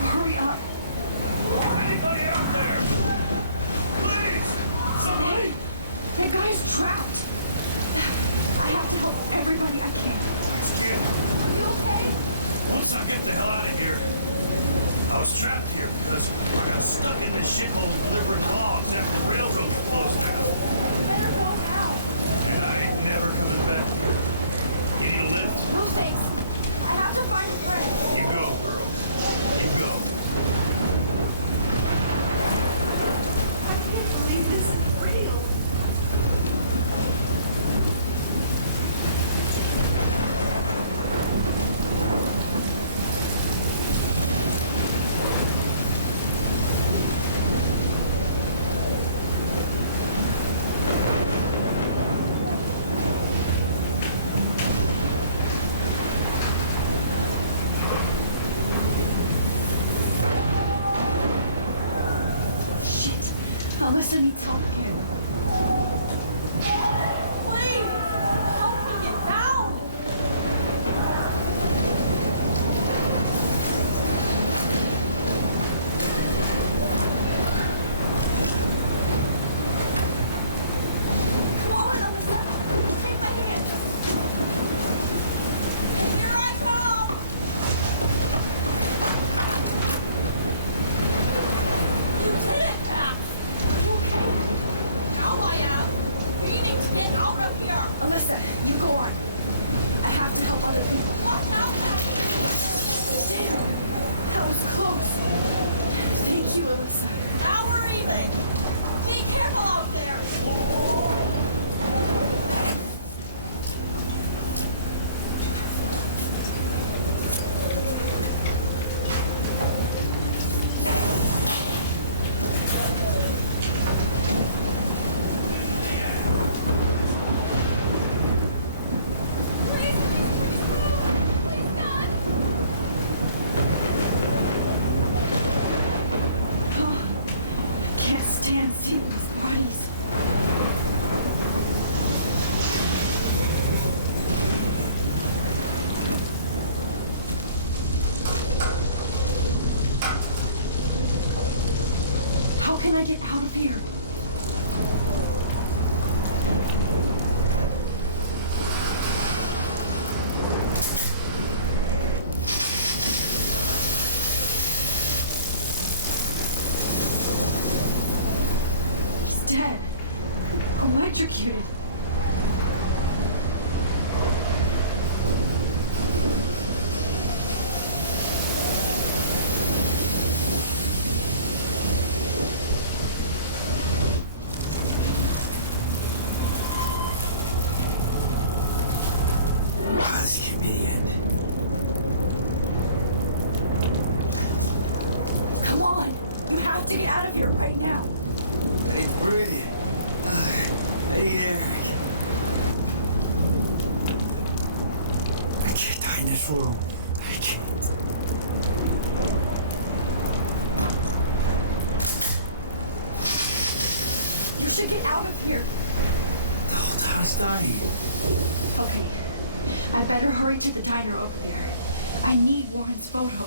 Hurry up! Anybody out there? Please! Somebody! The guy's trapped! I have to help everybody I can. Are you okay? Once I get the hell out of here, I was trapped here because I got stuck in this shithole delivering hogs after railroad closed down. Better go now. And I ain't never coming back here. You need a lift? No thanks. I have to find a friend. You go, girl. You go. I can't believe this is real. Shit. Alyssa needs help here. Please! Help me get down! Come on, Alyssa! Take my hand! Here I come! You did it, Max! Now I am! We need to get out of here! Alyssa, you go on. I have to help other people. Watch out, Max! Damn, that was close. Thank you, Alyssa. Now we're even! Be careful out there! Please, God! Can't stand seeing these bodies. How can I get out of here? to get out of here right now. Hey, Brady. Hey there. I can't die in this room. I can't. You should get out of here. The whole town's dying. Okay. I better hurry to the diner over there. I need Warren's photo.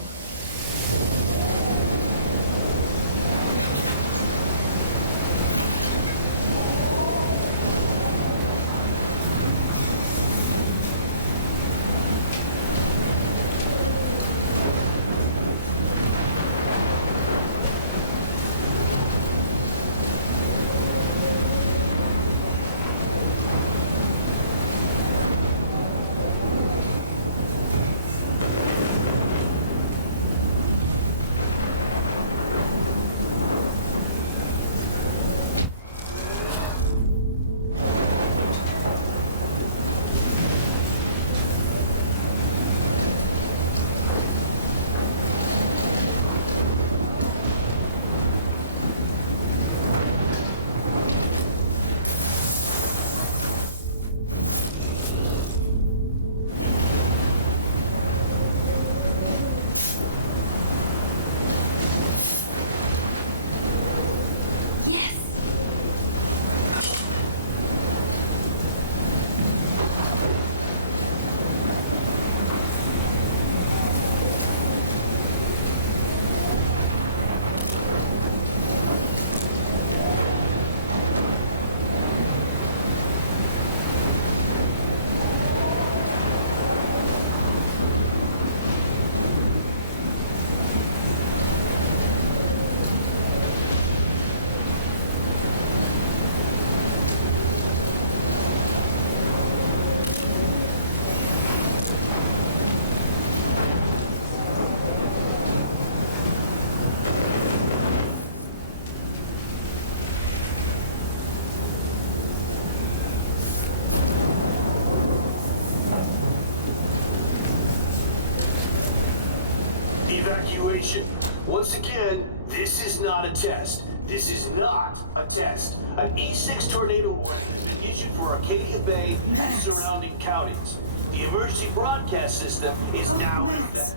Evacuation. Once again, this is not a test. This is not a test. An E6 tornado warning has been issued for Arcadia Bay and surrounding counties. The emergency broadcast system is now in effect.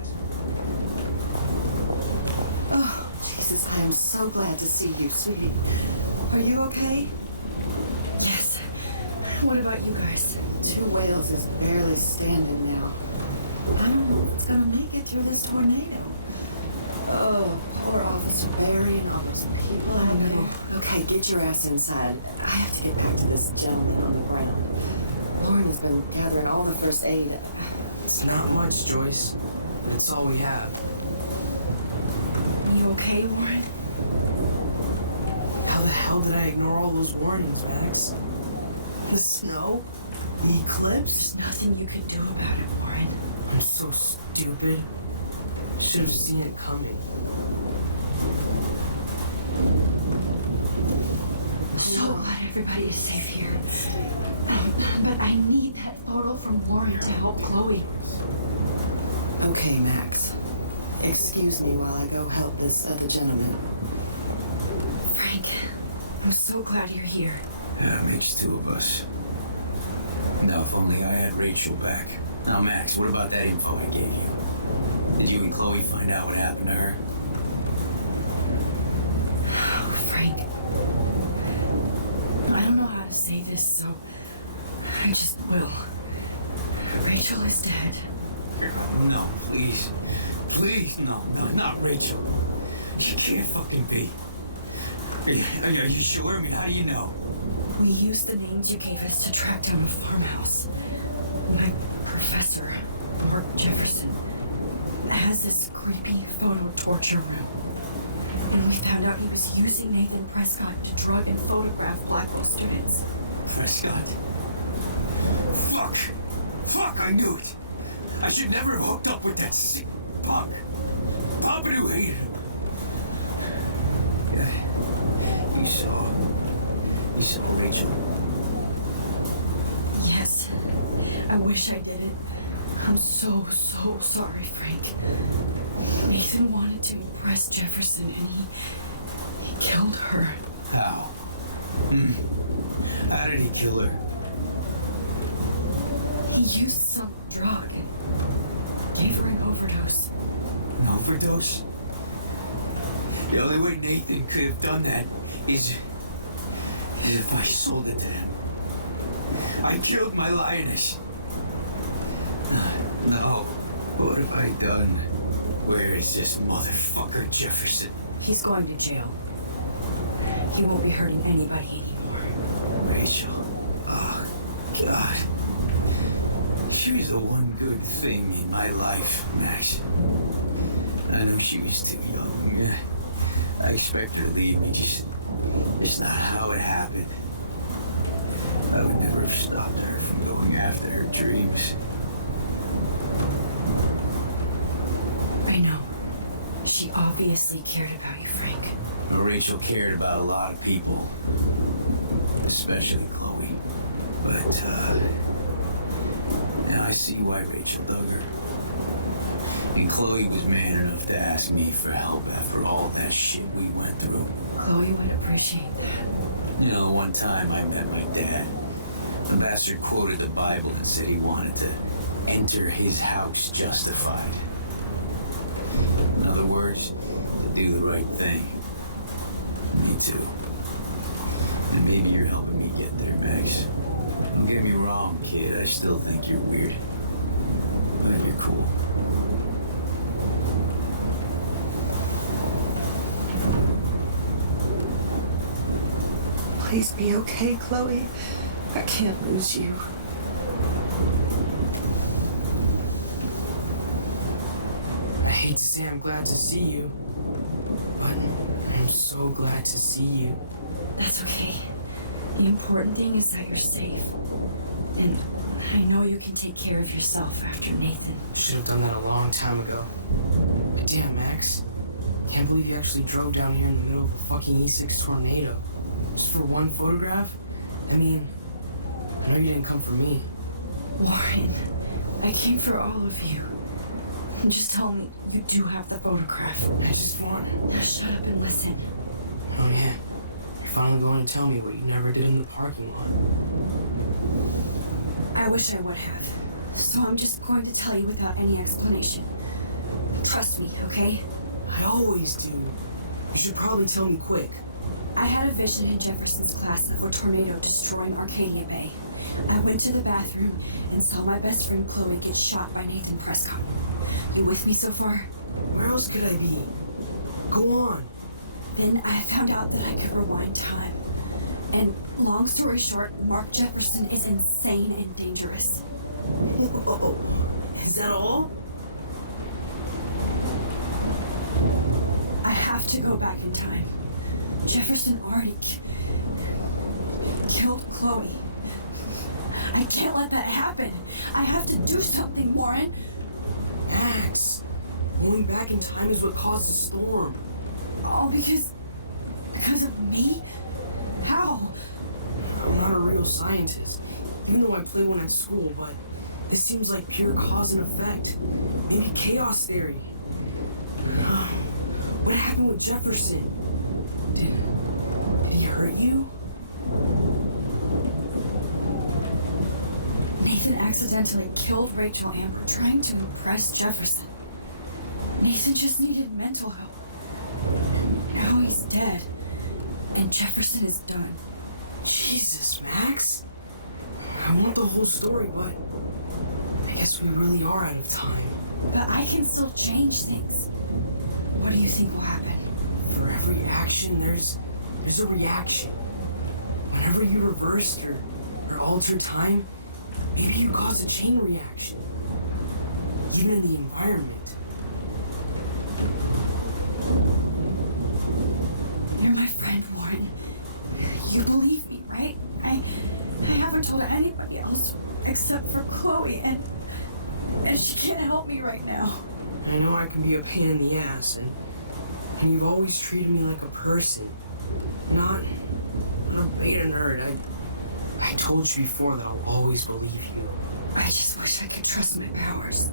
Oh, Jesus, I am so glad to see you, sweetie. Are you okay? Yes. What about you guys? 2 whales is barely standing now. I don't know if it's gonna make it through this tornado. Oh, poor Officer Barry and all those people I know. Okay, get your ass inside. I have to get back to this gentleman on the ground. Lauren has been gathering all the first aid. It's not much, Joyce. It's all we have. Are you okay, Warren? How the hell did I ignore all those warnings, Max? The snow? The eclipse? There's nothing you can do about it, Warren. I'm so stupid. Should have seen it coming. I'm so glad everybody is safe here. But I need that photo from Warren to help Chloe. Okay, Max. Excuse me while I go help this other gentleman. Frank, I'm so glad you're here. Yeah, it makes 2 of us. Now, if only I had Rachel back. Now, Max, what about that info I gave you? Did you and Chloe find out what happened to her? Oh, Frank. I don't know how to say this, so I just will. Rachel is dead. No, please. Please, no, not Rachel. She can't fucking be. Are you sure? I mean, how do you know? We used the names you gave us to track down the farmhouse. My professor, Mark Jefferson, has this creepy photo torture room. And we found out he was using Nathan Prescott to drug and photograph Blackwell students. Prescott? Fuck! Fuck, I knew it! I should never have hooked up with that sick punk. Papa who hated him. Yeah. You saw Rachel? Yes. I wish I didn't. I'm so sorry, Frank. Nathan wanted to impress Jefferson, and killed her. How? How did he kill her? He used some drug and gave her an overdose. An overdose? The only way Nathan could have done that is if I sold it to him. I killed my lioness. No. What have I done? Where is this motherfucker Jefferson? He's going to jail. He won't be hurting anybody anymore. Rachel. Oh, God. She was the one good thing in my life, Max. I know she was too young. I expect her to leave me, just it's not how it happened. I would never have stopped her from going after her dreams. I know. She obviously cared about you, Frank. But Rachel cared about a lot of people. Especially Chloe. But, now I see why Rachel dug her. And Chloe was man enough to ask me for help after all that shit we went through. Chloe would appreciate that. You know, one time I met my dad. The bastard quoted the Bible and said he wanted to enter his house justified. In other words, to do the right thing. Me too. And maybe you're helping me get there, Max. Don't get me wrong, kid. I still think you're weird. But you're cool. Please be okay, Chloe. I can't lose you. I hate to say I'm glad to see you, but I'm so glad to see you. That's okay. The important thing is that you're safe. And I know you can take care of yourself after Nathan. Should have done that a long time ago. But damn, Max. Can't believe you actually drove down here in the middle of a fucking E6 tornado. Just for one photograph? I mean, I know you didn't come for me. Warren, I came for all of you. And just tell me you do have the photograph. I just want... Now shut up and listen. Oh yeah. You're finally going to tell me what you never did in the parking lot. I wish I would have. So I'm just going to tell you without any explanation. Trust me, okay? I always do. You should probably tell me quick. I had a vision in Jefferson's class of a tornado destroying Arcadia Bay. I went to the bathroom and saw my best friend Chloe get shot by Nathan Prescott. You with me so far? Where else could I be? Go on. Then I found out that I could rewind time. And long story short, Mark Jefferson is insane and dangerous. Whoa. Is that all? I have to go back in time. Jefferson already killed Chloe. I can't let that happen. I have to do something, Warren. Max, going back in time is what caused the storm. All because of me? How? I'm not a real scientist, even though I play one at school, but this seems like pure cause and effect. Maybe chaos theory. What happened with Jefferson? Did he hurt you? Nathan accidentally killed Rachel Amber trying to impress Jefferson. Nathan just needed mental help. Now he's dead, and Jefferson is done. Jesus, Max. I want the whole story, but I guess we really are out of time. But I can still change things. What do you think will happen? For every action, there's a reaction. Whenever you reverse or alter time, maybe you cause a chain reaction. Even in the environment. You're my friend, Warren. You believe me, right? I haven't told anybody else except for Chloe, and she can't help me right now. I know I can be a pain in the ass, and you've always treated me like a person, not a beta nerd. I told you before that I'll always believe you. I just wish I could trust my powers.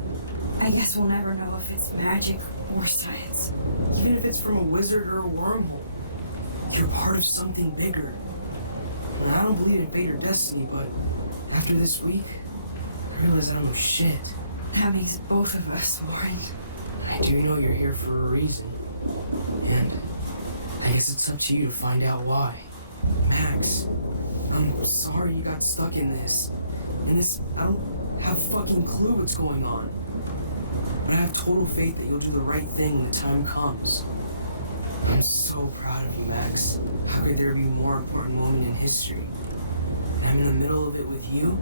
I guess we'll never know if it's magic or science. Even if it's from a wizard or a wormhole. You're part of something bigger. And I don't believe in fate or destiny, but after this week, I realize I don't know shit. That makes both of us, Warren. I do know you're here for a reason. And I guess it's up to you to find out why. Max, I'm sorry you got stuck in this. And I don't have a fucking clue what's going on. But I have total faith that you'll do the right thing when the time comes. I'm so proud of you, Max. How could there be a more important moment in history? And I'm in the middle of it with you.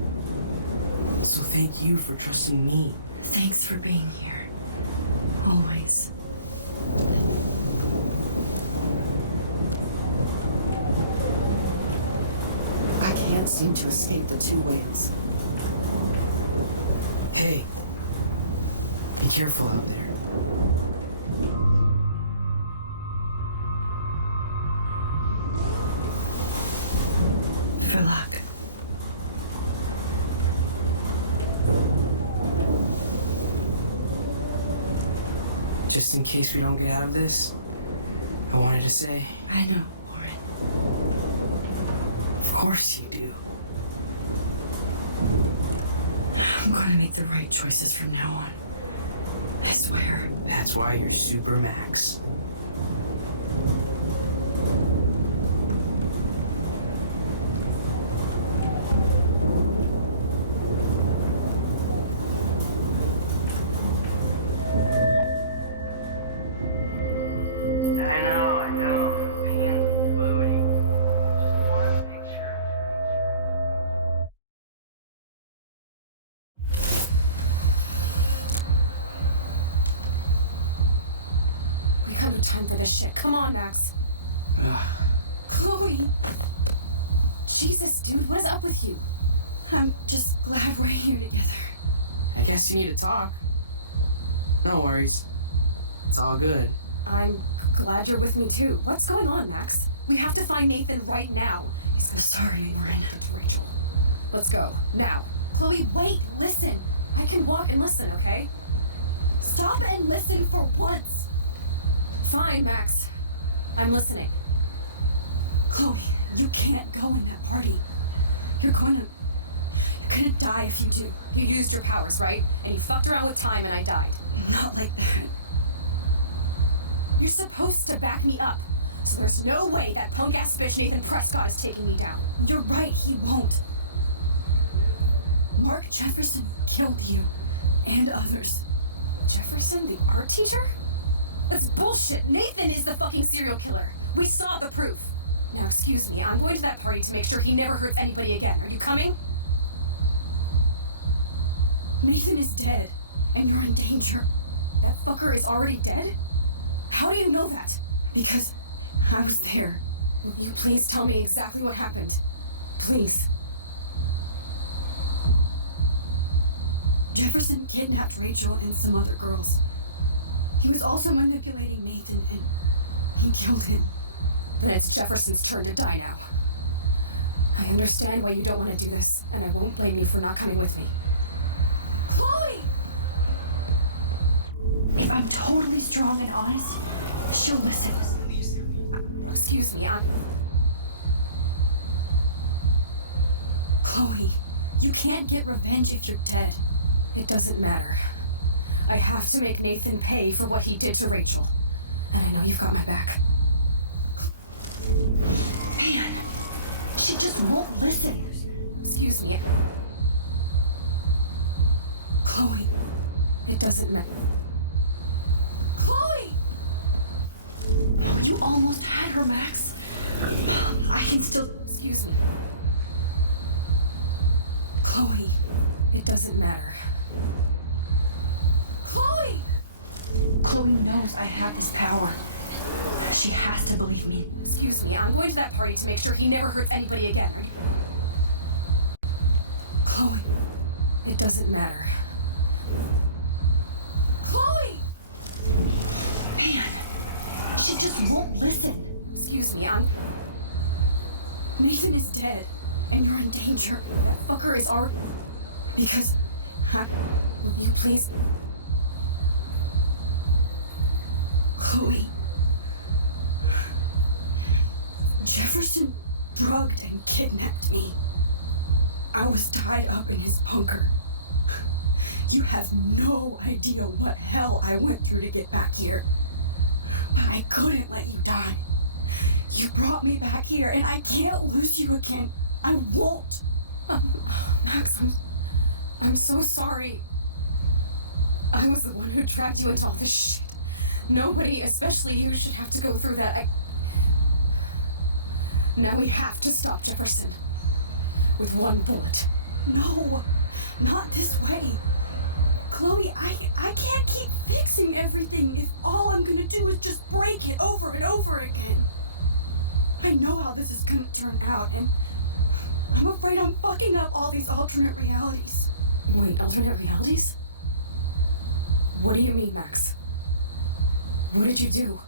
So thank you for trusting me. Thanks for being here. Always. I can't seem to escape the two whales. Hey, be careful out there. Good luck. Just in case we don't get out of this, I wanted to say, I know, Warren. of course you do. I'm going to make the right choices from now on. I swear. That's why you're Super Max. I know, being moody. Just want to make sure. We come in time for this shit. Come on, Max. Chloe! Jesus, dude, what is up with you? I'm just glad we're here together. I guess you need to talk. No worries. It's all good. I'm glad you're with me, too. What's going on, Max? We have to find Nathan right now. He's gonna sorry, Warren. It's Rachel. Let's go. Now. Chloe, wait. Listen. I can walk and listen, okay? Stop and listen for once. Fine, Max. I'm listening. Chloe, you can't go in that party. You're gonna die if you do. You used your powers, right? And you fucked around with time and I died. Not like that. You're supposed to back me up. So there's no way that punk-ass bitch Nathan Prescott is taking me down. You're right, he won't. Mark Jefferson killed you. And others. Jefferson, the art teacher? That's bullshit. Nathan is the fucking serial killer. We saw the proof. Now, excuse me, I'm going to that party to make sure he never hurts anybody again. Are you coming? Nathan is dead, and you're in danger. That fucker is already dead? How do you know that? Because I was there. Will you please tell me exactly what happened? Please. Jefferson kidnapped Rachel and some other girls. He was also manipulating Nathan, and he killed him. Then it's Jefferson's turn to die now. I understand why you don't want to do this, and I won't blame you for not coming with me. Chloe! If I'm totally strong and honest, she'll listen. Excuse me, Chloe, you can't get revenge if you're dead. It doesn't matter. I have to make Nathan pay for what he did to Rachel. And I know you've got my back. Man, she just won't listen. Excuse me. Chloe, It doesn't matter. Chloe! Oh, you almost had her, Max. I can still... Excuse me. Chloe, It doesn't matter. Chloe! Chloe knows I have this power. She has to believe me. Excuse me, I'm going to that party to make sure he never hurts anybody again. Are you... Chloe, It doesn't matter. Chloe! Man, she just won't listen. Excuse me, Nathan is dead, and you're in danger. That fucker is already... Because... Will you please... Chloe... drugged and kidnapped me. I was tied up in his bunker. You have no idea what hell I went through to get back here. But I couldn't let you die. You brought me back here, and I can't lose you again. I won't. Max, I'm so sorry. I was the one who dragged you into all this shit. Nobody, especially you, should have to go through that. Now we have to stop Jefferson. With one bullet. No, not this way. Chloe, I can't keep fixing everything if all I'm gonna do is just break it over and over again. I know how this is gonna turn out, and I'm afraid I'm fucking up all these alternate realities. Wait, alternate realities? What do you mean, Max? What did you do?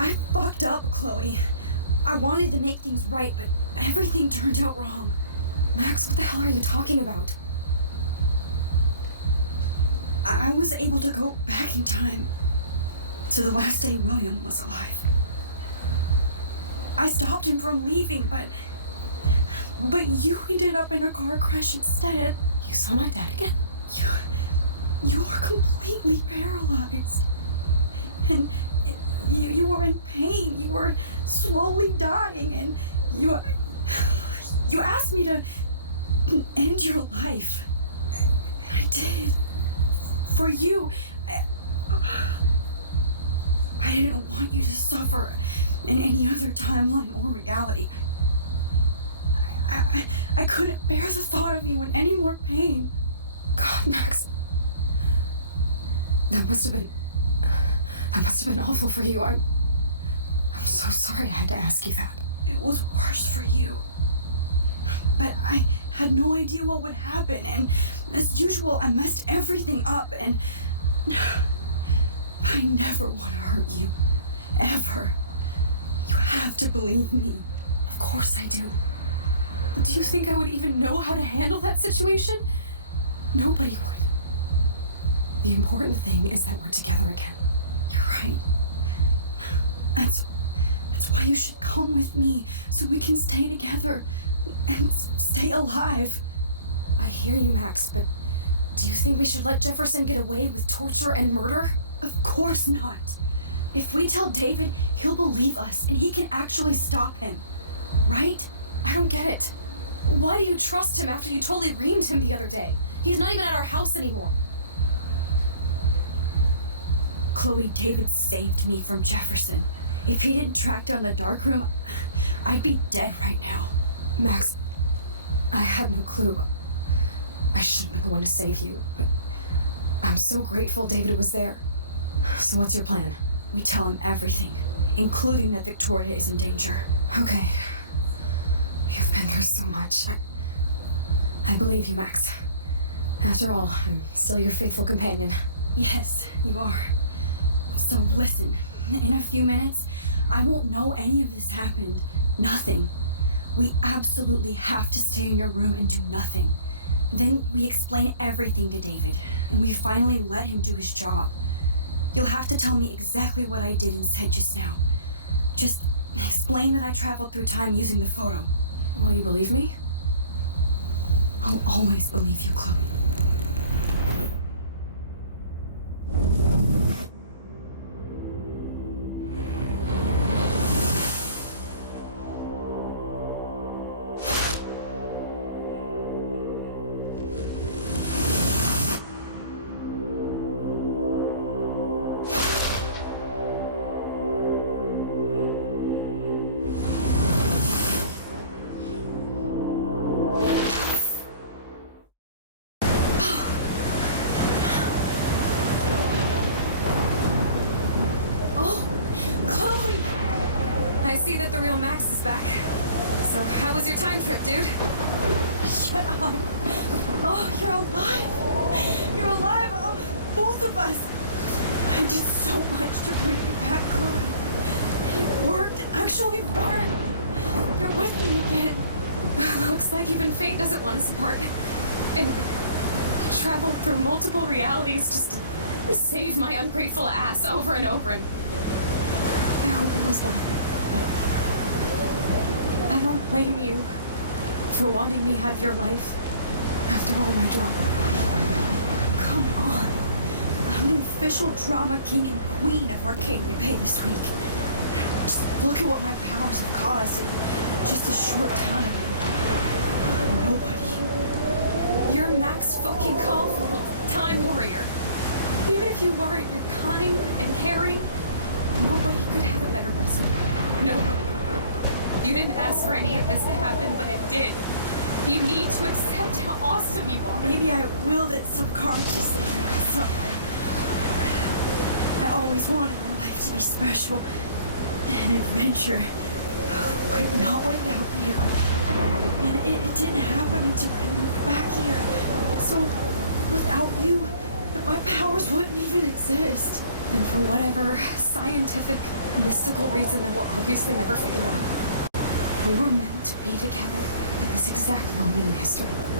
I fucked up, Chloe. I wanted to make things right, but everything turned out wrong. Max, what the hell are you talking about? I was able to go back in time to the last day William was alive. I stopped him from leaving, but you ended up in a car crash instead. You saw my dad again? You are completely paralyzed. And you were in pain. You were slowly dying, and you asked me to end your life. And I did. For you. I didn't want you to suffer in any other timeline or reality. I couldn't bear the thought of you in any more pain. God, Max. That must have been awful for you. I'm so sorry I had to ask you that. It was worse for you. But I had no idea what would happen, and as usual, I messed everything up, and I never want to hurt you. Ever. You have to believe me. Of course I do. Do you think I would even know how to handle that situation? Nobody would. The important thing is that we're together again. You're right. That's why you should come with me, so we can stay together and stay alive. I hear you, Max, but do you think we should let Jefferson get away with torture and murder? Of course not. If we tell David, he'll believe us, and he can actually stop him. Right? I don't get it. Why do you trust him after you totally reamed him the other day? He's not even at our house anymore. Chloe, David saved me from Jefferson. If he didn't track down the dark room, I'd be dead right now. Max, I had no clue. I shouldn't have been the one to save you, but I'm so grateful David was there. So what's your plan? We tell him everything, including that Victoria is in danger. Okay. You've been through so much. I believe you, Max. After all, I'm still your faithful companion. Yes, you are. So listen, in a few minutes, I won't know any of this happened. Nothing. We absolutely have to stay in your room and do nothing. Then we explain everything to David, and we finally let him do his job. You'll have to tell me exactly what I did and said just now. Just explain that I traveled through time using the photo. Will you believe me? I'll always believe you, Chloe. Saved my ungrateful ass over and over. wanting me out of your life after all my job. Come on. I'm the official drama king and queen of Arcade Bay this week. Look at what my powers have caused in just a short time. You're Max fucking Caulfield, Time Warrior. Even if you are, you're kind and caring. Nobody could have ever listened. No. You didn't ask for any of this to happen, but it did. You need to accept how awesome you are. Maybe I willed it subconsciously myself. I always wanted my life to be special. An adventure. But knowing it real. And it didn't happen until I moved back here. So, without you, my powers wouldn't even exist. And for whatever scientific, mystical reason that will obviously never forget, we were meant to be together. It's exactly when we started.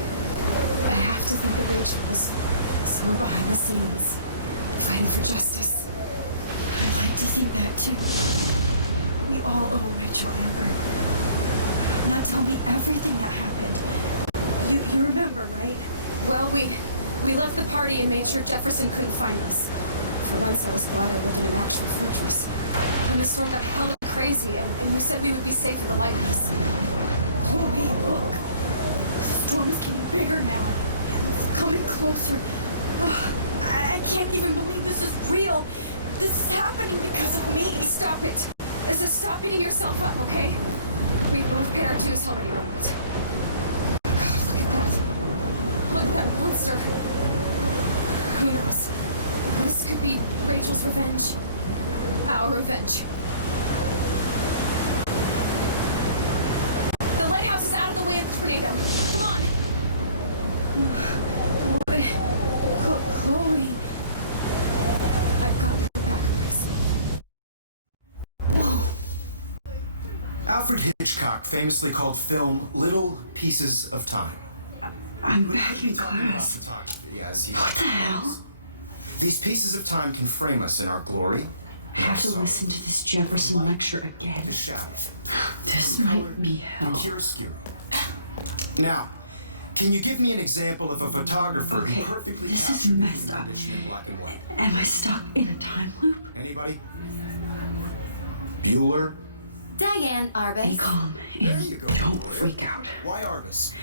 I have to think of rituals, some behind the scenes, fighting for justice. I'd like to think that too. We all owe Rachel a great. Now tell me everything that happened. You remember, right? Well, we left the party and made sure Jefferson couldn't find us. For months I was glad I lived in a natural fortress. And you stormed up hell crazy, and you said we would be safe for the lightness. Holy look. The storm's getting bigger now. It's coming closer. I can't even believe this is real. This is happening because of me. Stop it. This is stop beating yourself up, okay? We both get our dues home moment. Look, that monster. Who knows? This could be Rachel's revenge. Our revenge. The lighthouse is out of the way of the tornado. Come on. Chloe. Alfred Hitchcock famously called film little pieces of time. I'm back in class. Photography, as he What the hell? These pieces of time can frame us in our glory. I have to listen to this Jefferson lecture again. The shadow. This might be hell. Chiaroscuro. Now, can you give me an example of a photographer Okay, who perfectly this is captured messed up. condition in black and white? Am I stuck in a time loop? Anybody? Bueller? Diane Be Arbus. calm There and you go. don't freak out. Why Arbus?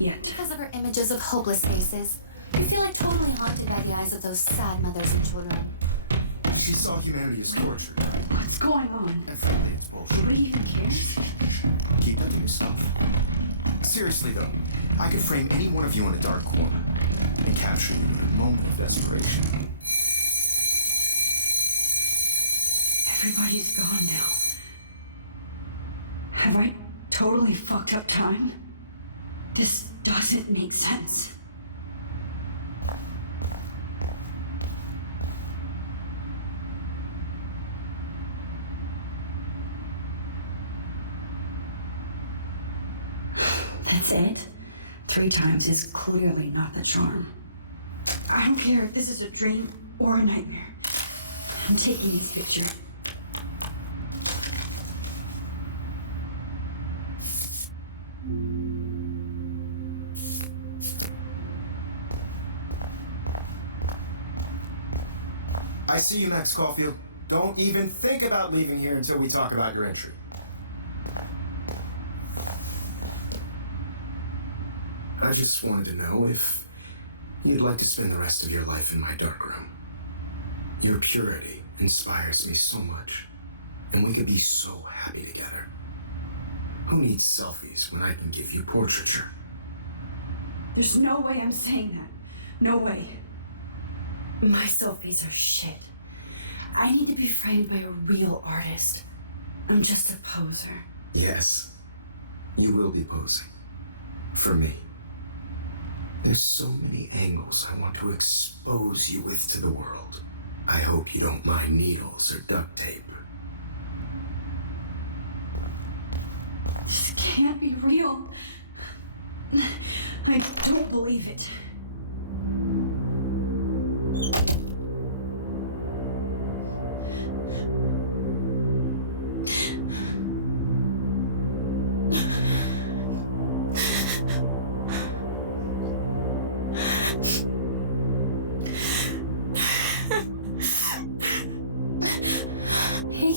Yet. Because of her images of hopeless faces. We feel like totally haunted by the eyes of those sad mothers and children. She saw humanity as torture. What's going on? And frankly, it's bullshit. Do we even care? Keep that to yourself. Seriously, though, I could frame any one of you in a dark corner and capture you in a moment of desperation. Everybody's gone now. Have I totally fucked up time? This doesn't make sense. That's it? 3 times is clearly not the charm. I don't care if this is a dream or a nightmare. I'm taking this picture. I see you, Max Caulfield. Don't even think about leaving here until we talk about your entry. I just wanted to know if you'd like to spend the rest of your life in my darkroom. Your purity inspires me so much, and we could be so happy together. Who needs selfies when I can give you portraiture? There's no way I'm saying that. No way. My selfies are shit. I need to be framed by a real artist. I'm just a poser. Yes, you will be posing. For me. There's so many angles I want to expose you with to the world. I hope you don't mind needles or duct tape. This can't be real. I don't believe it.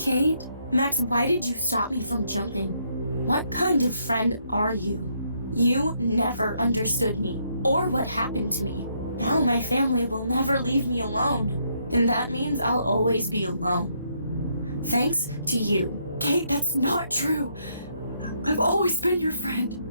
Kate? Max, why did you stop me from jumping? What kind of friend are you? You never understood me, or what happened to me. Now my family will never leave me alone, and that means I'll always be alone. Thanks to you. Kate, that's not true. I've always been your friend.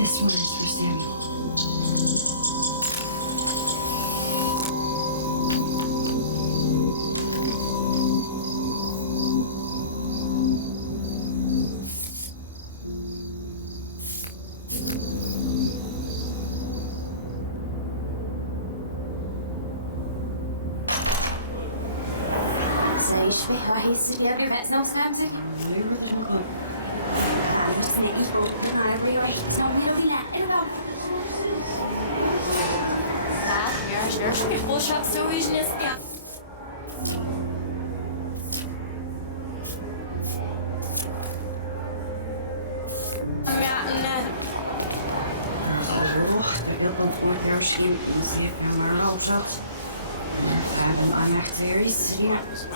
This one is for Samuel. Sejš mi hlavě si dělali věcnou snámci? A když si nevíš, nebyli co měli na já mi pošat jsou již nesměl. Já ne. Ik wil van vorig jaar misschien zie ik naar opzet. I'm echt very serious.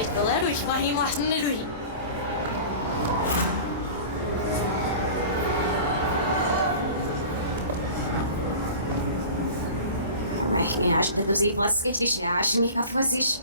Ik wil er ruhig, maar je mag niet ruhig. Ich bin erst nicht so was richtig, ja, ich nicht auf was ich.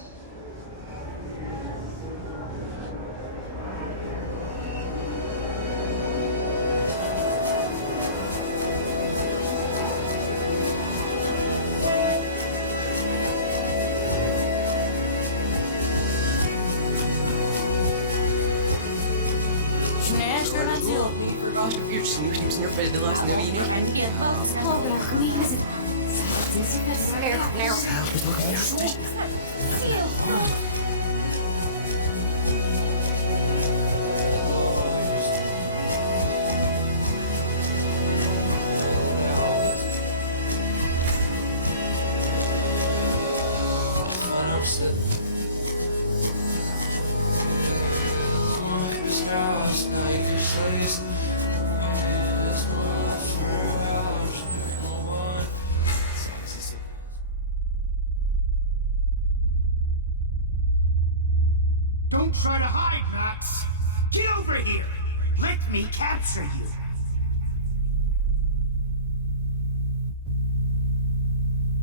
Don't try to hide, Max! Get over here! Let me capture you!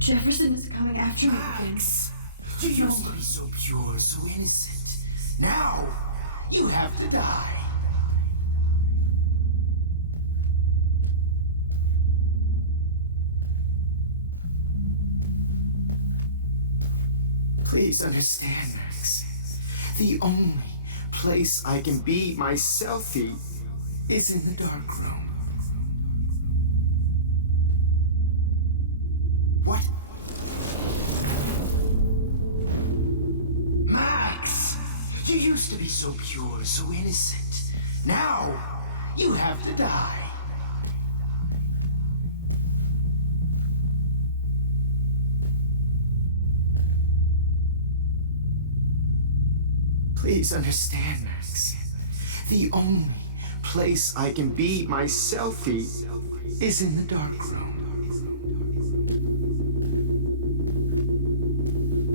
Jefferson is coming after me. Max! You used to be so pure, so innocent. Now, you have to die. Please understand, Max. The only place I can be myself is in the dark room. What? Max! You used to be so pure, so innocent. Now, you have to die. Please understand, Max. The only place I can be myselfy is in the dark room.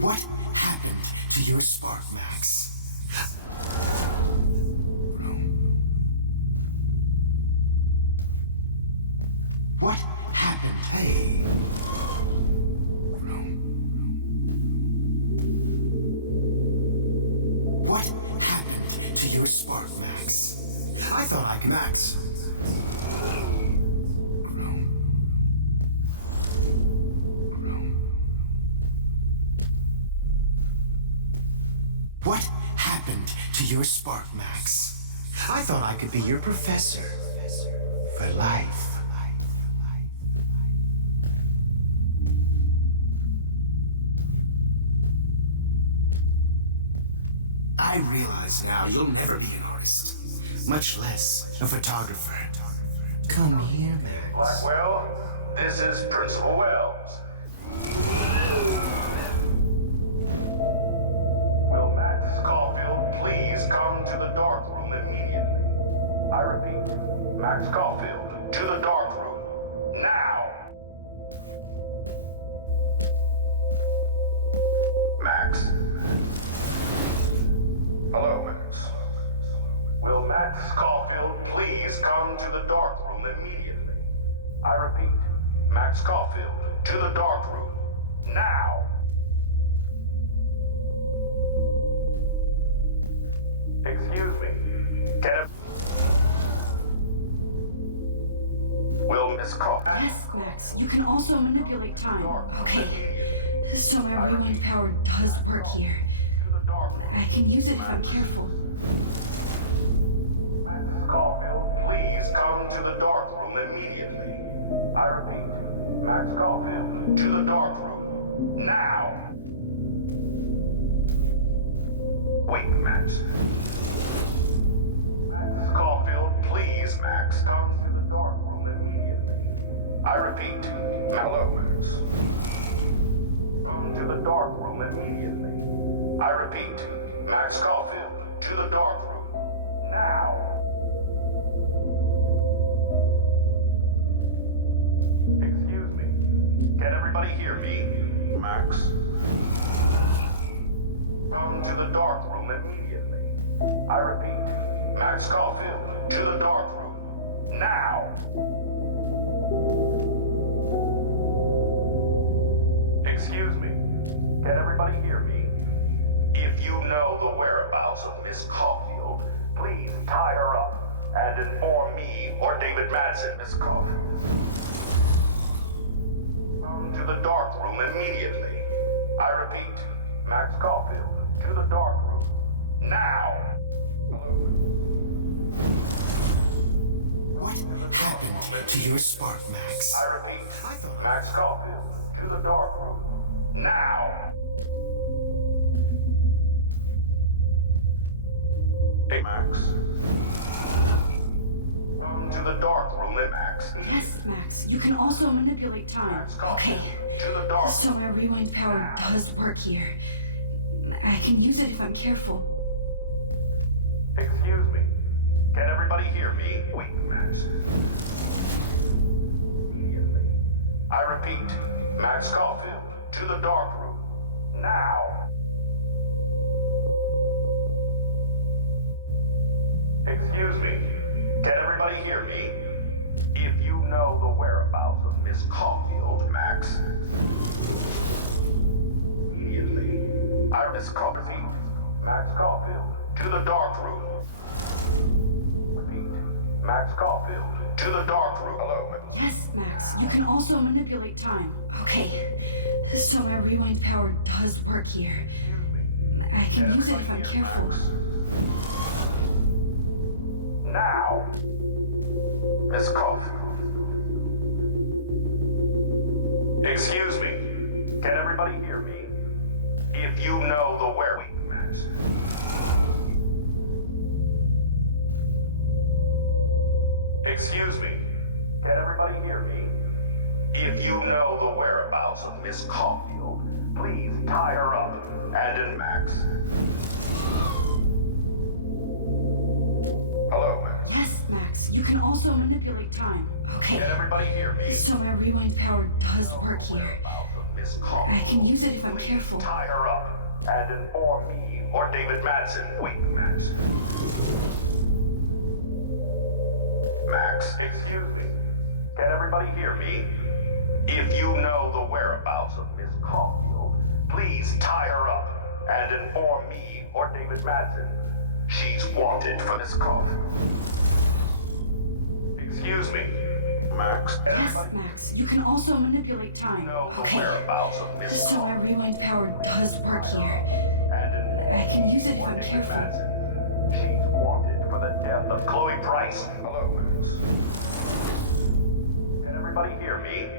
What happened to your spark, Max? What happened? Hey. What happened to your spark, Max? I thought I could Max. What happened to your spark, Max? I thought I could be your professor for life. I realize now you'll never be an artist, much less a photographer. Come here, Max. Blackwell, this is Principal Wells. Will Matt Caulfield please come to the dark room immediately? I repeat, Max Caulfield, to the dark room, now! Max? Hello, Max. Will Matt Caulfield please come to the dark room immediately? I repeat, Max Caulfield, to the dark room, now! Excuse me. Will Miss Caulfield... Yes, Max. You can also manipulate time. Okay. So my rewind power does work here. I can use it if I'm careful. Max Caulfield, please come to the dark room immediately. I repeat, Max Caulfield, to the dark room, now! Wait, Max. Max Caulfield, please, Max, come to the dark room immediately. I repeat, hello, Max. Come to the dark room immediately. I repeat, Max Caulfield, to the dark room, now! Excuse me. Can everybody hear me? Max. Come to the dark room immediately. I repeat, Max Caulfield, to the dark room, now! Excuse me. Can everybody hear me? If you know the whereabouts of Miss Caulfield, please tie her up and inform me or David Madsen, Miss Caulfield. Come to the dark room immediately. I repeat, Max Caulfield, to the dark room, now! What happened to your spark, Max? I repeat, Max Caulfield, to the dark room, now! Hey, Max. Come to the dark room, Max. Yes, Max. You can also manipulate time. Okay. To the dark So my rewind power does work here. I can use it if I'm careful. Excuse me. Can everybody hear me? Wait, Max. Immediately. I repeat, Max Caulfield, to the dark room, now! Excuse me. Can everybody hear me? If you know the whereabouts of Miss Caulfield, Max. Immediately. Miss Caulfield. Max Caulfield. To the dark room. Repeat. Max Caulfield. To the dark room. Hello. Yes, Max. You can also manipulate time. Okay. So my rewind power does work here. I can use it if I'm careful. Now. Miss Caulfield. Excuse me. Can everybody hear me? If you know the where we... Excuse me. Can everybody hear me? If you know the whereabouts of Miss Caulfield, please tie her up and in Max. you can also manipulate time. Okay. Can everybody hear me? So my rewind power does work here. Whereabouts of Miss I Caulfield. can use it if I'm careful. Tie her up and inform me or David Madsen. Wait, Max, excuse me. Can everybody hear me? If you know the whereabouts of Miss Caulfield, please tie her up and inform me or David Madsen. She's wanted for Miss Caulfield. Excuse me, Max. Can Yes, everybody Max, you can also manipulate time. know the Okay. whereabouts of Miss So my Caulfield? rewind power does work here. And inform I can use it if I'm David careful. Madsen. She's wanted for the death of Chloe Price. Hello, Max. Can everybody hear me?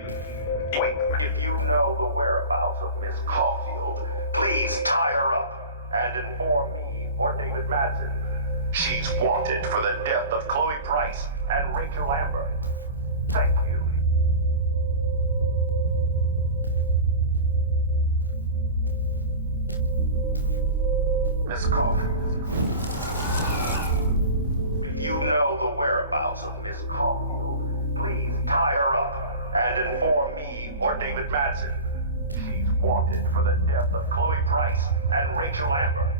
Wait, if you know the whereabouts of Miss Caulfield, please tie her up and inform me or David Madsen. She's wanted for the death of Chloe Price and Rachel Amber. Thank you. Miss Caulfield. If you know the whereabouts of Miss Caulfield, please tie her up and inform me or David Madsen. She's wanted for the death of Chloe Price and Rachel Amber.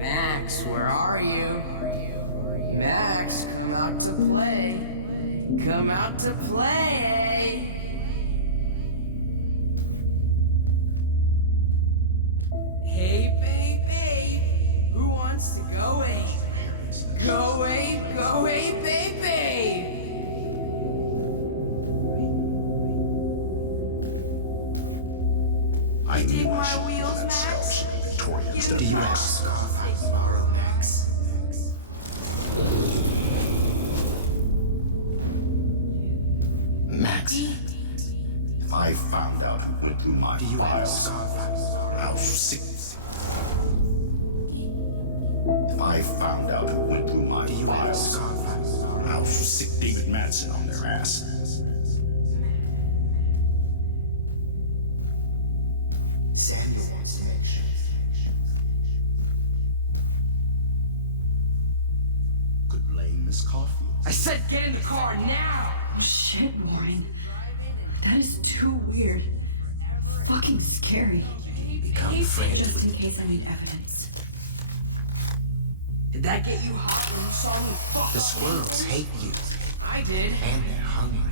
Max, where are you? Max, come out to play. Come out to play. Hey, baby. Who wants to go away? Go away, baby. I Dig knew I my should wheels, use that Max? self Victorian stuff. Do you have a scarf I can borrow, Max? Max, if I found out who went through my Do you have a files, scarf? how sick. If I found out who went through my Do you have a files, scarf? how sick David Madsen on their ass. Samuel wants to make sure. Could blame Miss Caulfield. I said get in the car now! Shit, Warren. That is too weird. Fucking scary. Become frantic. Just in case I need evidence. Did that get you hot when you saw me fuck The up? squirrels hate you, I did. and they're hungry.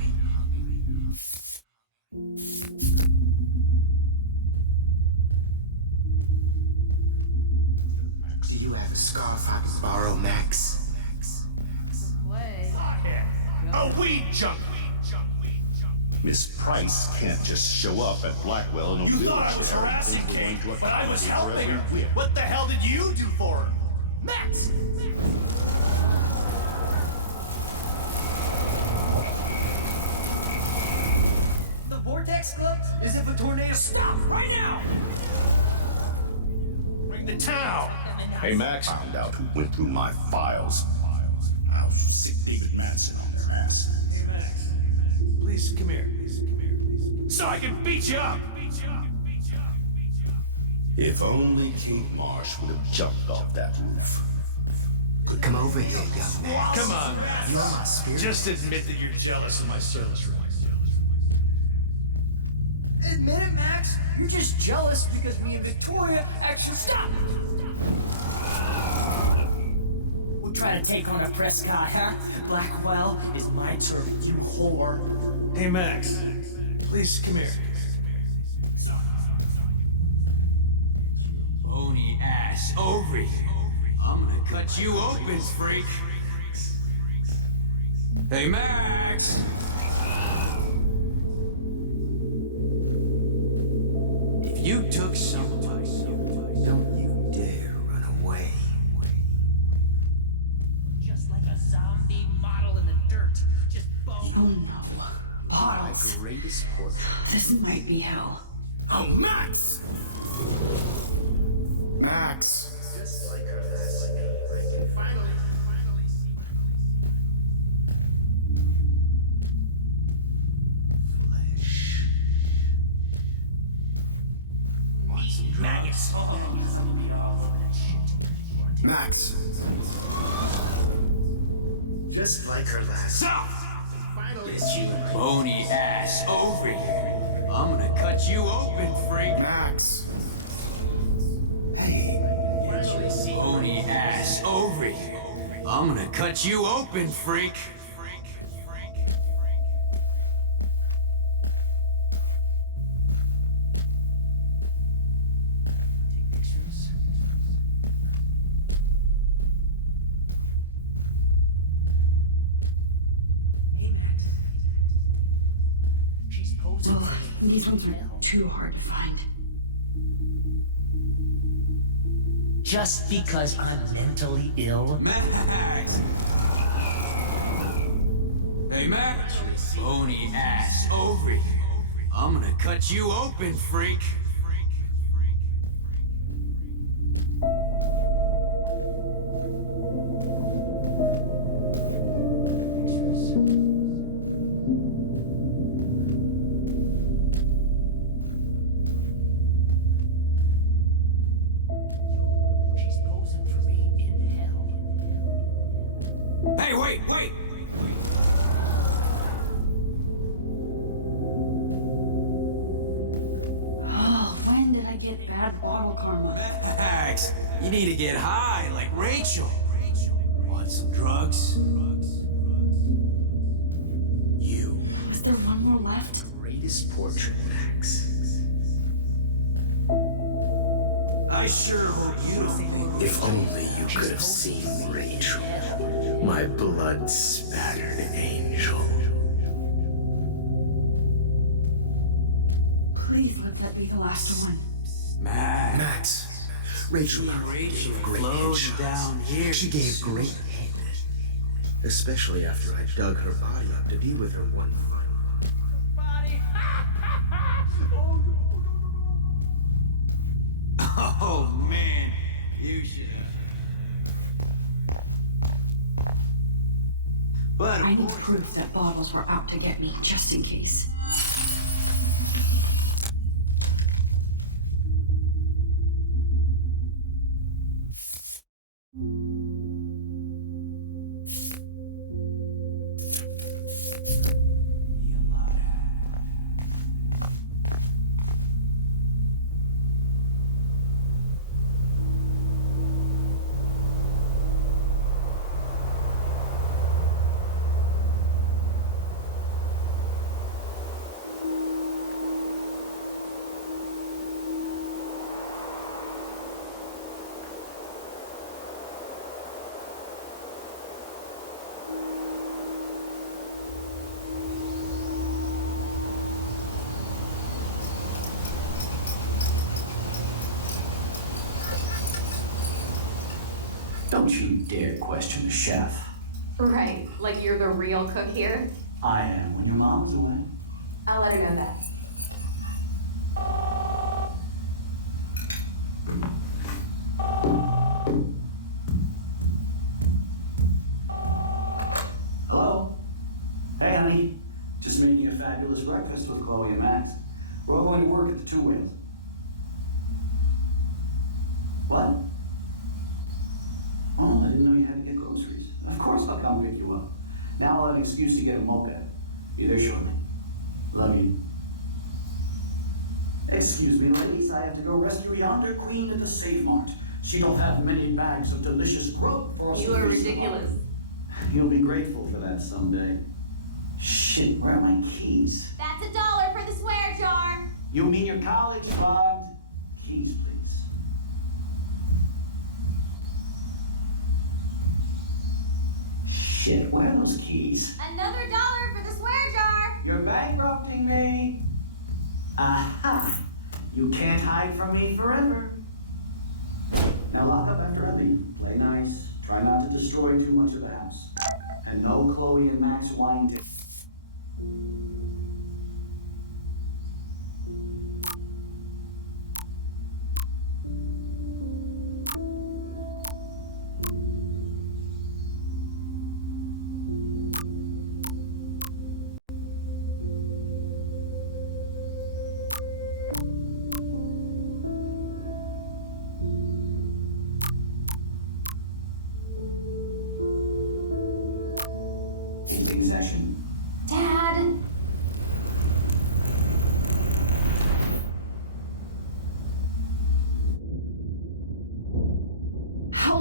Do you have a scarf I can borrow, Max? A weed junkie! Miss Price can't just show up at Blackwell and You thought I was harassing Kate, but I was helping her. What the hell did you do for her? Max! The vortex club is if a tornado stops right now! Bring the town! Hey, Max found out who went through my files. How sick David Madsen on their ass. Hey, Max. Please, come here. So I can beat you up! If only Kate Marsh would have jumped off that roof. Come over here, young man. Come on, You're Max. my spirit. Just admit that you're jealous of my service rights. Admit it, Max. You're just jealous because me and Victoria actually stopped. We'll try to take on a Prescott, huh? Blackwell is my turf, you whore. Hey, Max. Please, come here. Bony ass over here. I'm gonna cut you open, freak. Hey, Max! If you took somebody, Don't you dare run away. Just like a zombie model in the dirt. Just bone. Oh no. Bottles. Greatest portrait. This might be hell. Oh, Max! Max! Maggots. Oh, all over that shit. Max. Just like her last. Stop! Yes, you. Bony ass over here. I'm gonna cut you open, freak. Max. Hey, actually see. Bony ass over here. I'm gonna cut you open, freak. Pictures. Hey, Max. She's posing Well, for me. these ones are too hard to find. Just because I'm mentally ill? Max! Hey, Max! Bony ass over here. I'm gonna cut you open, freak. She's posing for me in hell. Hey, wait! Oh, when did I get bad bottle karma? Max, you need to get high like Rachel. Want some drugs? You. Was there one more left? Greatest portrait, Max. I sure hope you don't. If only you could have seen Rachel, my blood-spattered angel. Please let that be the last one. Max, Max, Rachel gave great floating headshots. down here. She gave great head. Especially after I dug her body up to be with her one final. Oh man, you should have. But I need proof that bottles were out to get me, just in case. Don't you dare question the chef. Right, like you're the real cook here? I am when your mom's away. I'll let her know that. Hello? Hey, honey. Just making a fabulous breakfast with Chloe and Max. We're all going to work at the Two Whales. What? Oh, I didn't know you had to get groceries. Of course I'll come pick you up. Now I'll have an excuse to get a moped. Be there shortly. Love you. Excuse me, ladies, I have to go rescue yonder queen in the Safe Mart. She don't have many bags of delicious grub for us You to are feast ridiculous. upon. You'll be grateful for that someday. Shit, where are my keys? That's $1 for the swear jar. You mean your college fund? Keys, please. Shit, where are those keys? Another $1 for the swear jar. You're bankrupting me. Aha! You can't hide from me forever. Now lock up after I leave. Play nice. Try not to destroy too much of the house. And no Chloe and Max wine to...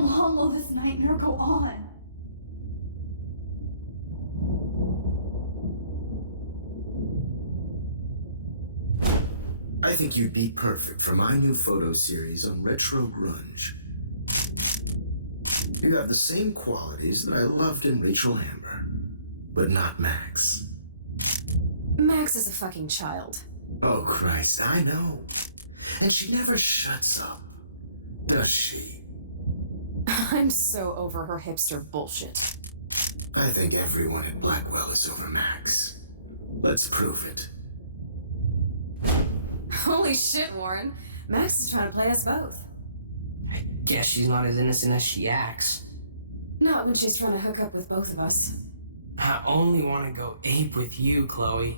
long will this nightmare go on? I think you'd be perfect for my new photo series on retro grunge. You have the same qualities that I loved in Rachel Amber, but not Max. Max is a fucking child. Oh, Christ, I know. And she never shuts up, does she? I'm so over her hipster bullshit. I think everyone at Blackwell is over Max. Let's prove it. Holy shit, Warren. Max is trying to play us both. I guess she's not as innocent as she acts. Not when she's trying to hook up with both of us. I only want to go ape with you, Chloe.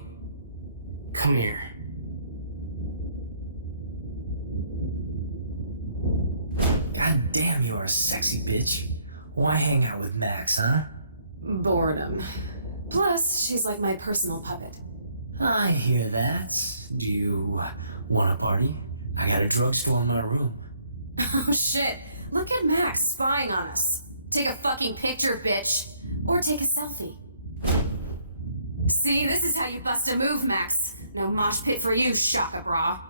Come here. God damn, you're a sexy bitch. Why hang out with Max, huh? Boredom. Plus, she's like my personal puppet. I hear that. Do you want a party? I got a drugstore in my room. Oh shit. Look at Max spying on us. Take a fucking picture, bitch. Or take a selfie. See, this is how you bust a move, Max. No mosh pit for you, Shaka Bra.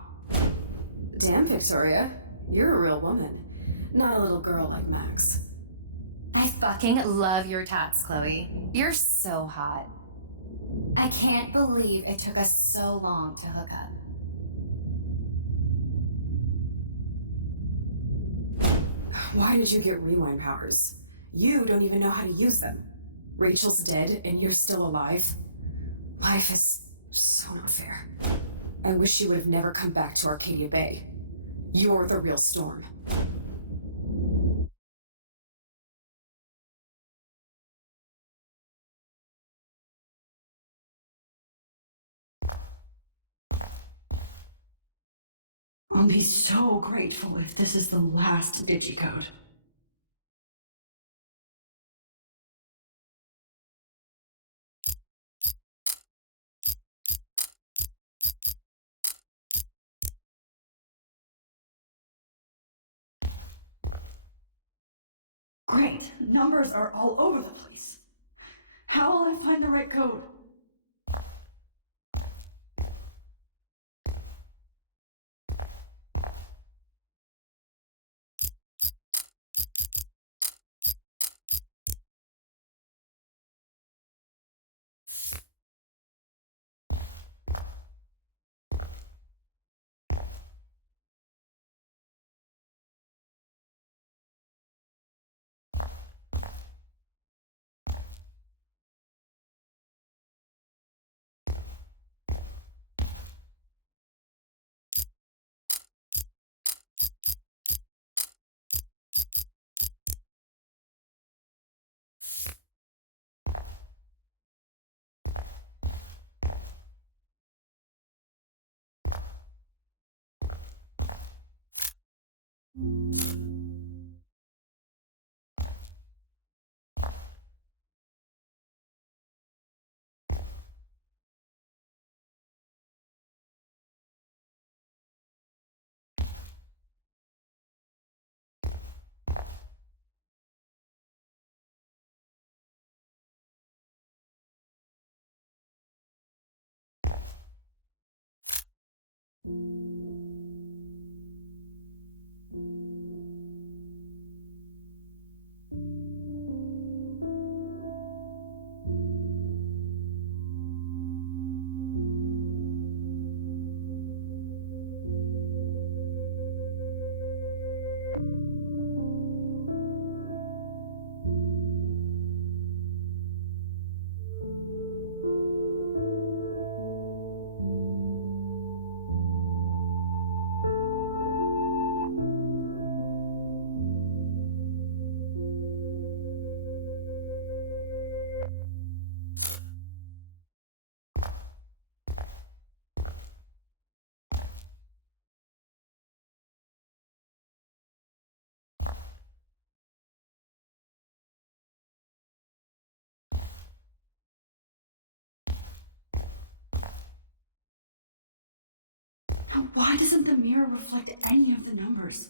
Damn, Victoria. You're a real woman. Not a little girl like Max. I fucking love your tats, Chloe. You're so hot. I can't believe it took us so long to hook up. Why did you get rewind powers? You don't even know how to use them. Rachel's dead and you're still alive. Life is so not fair. I wish she would have never come back to Arcadia Bay. You're the real Storm. I'll be so grateful if this is the last digicode. Great, numbers are all over the place. How will I find the right code? Now, why doesn't the mirror reflect any of the numbers?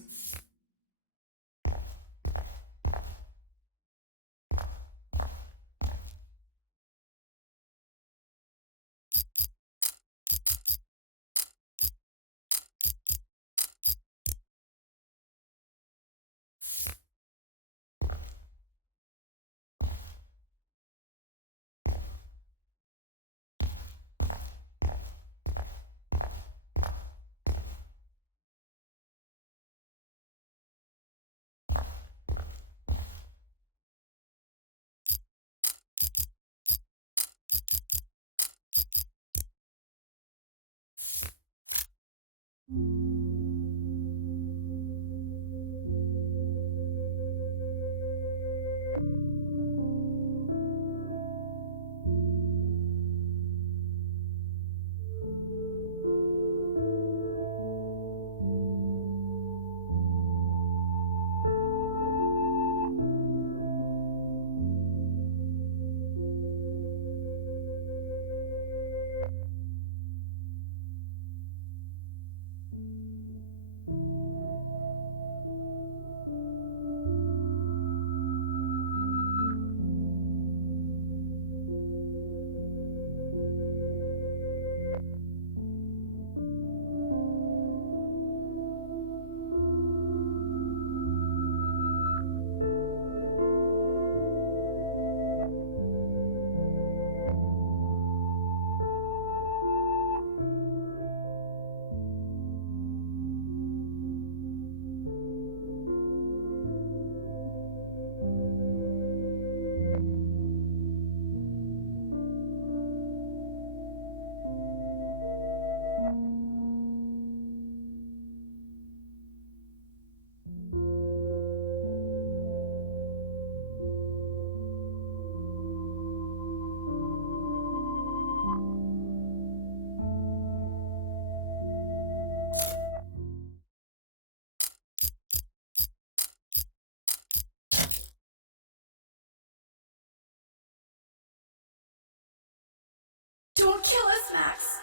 Don't kill us, Max!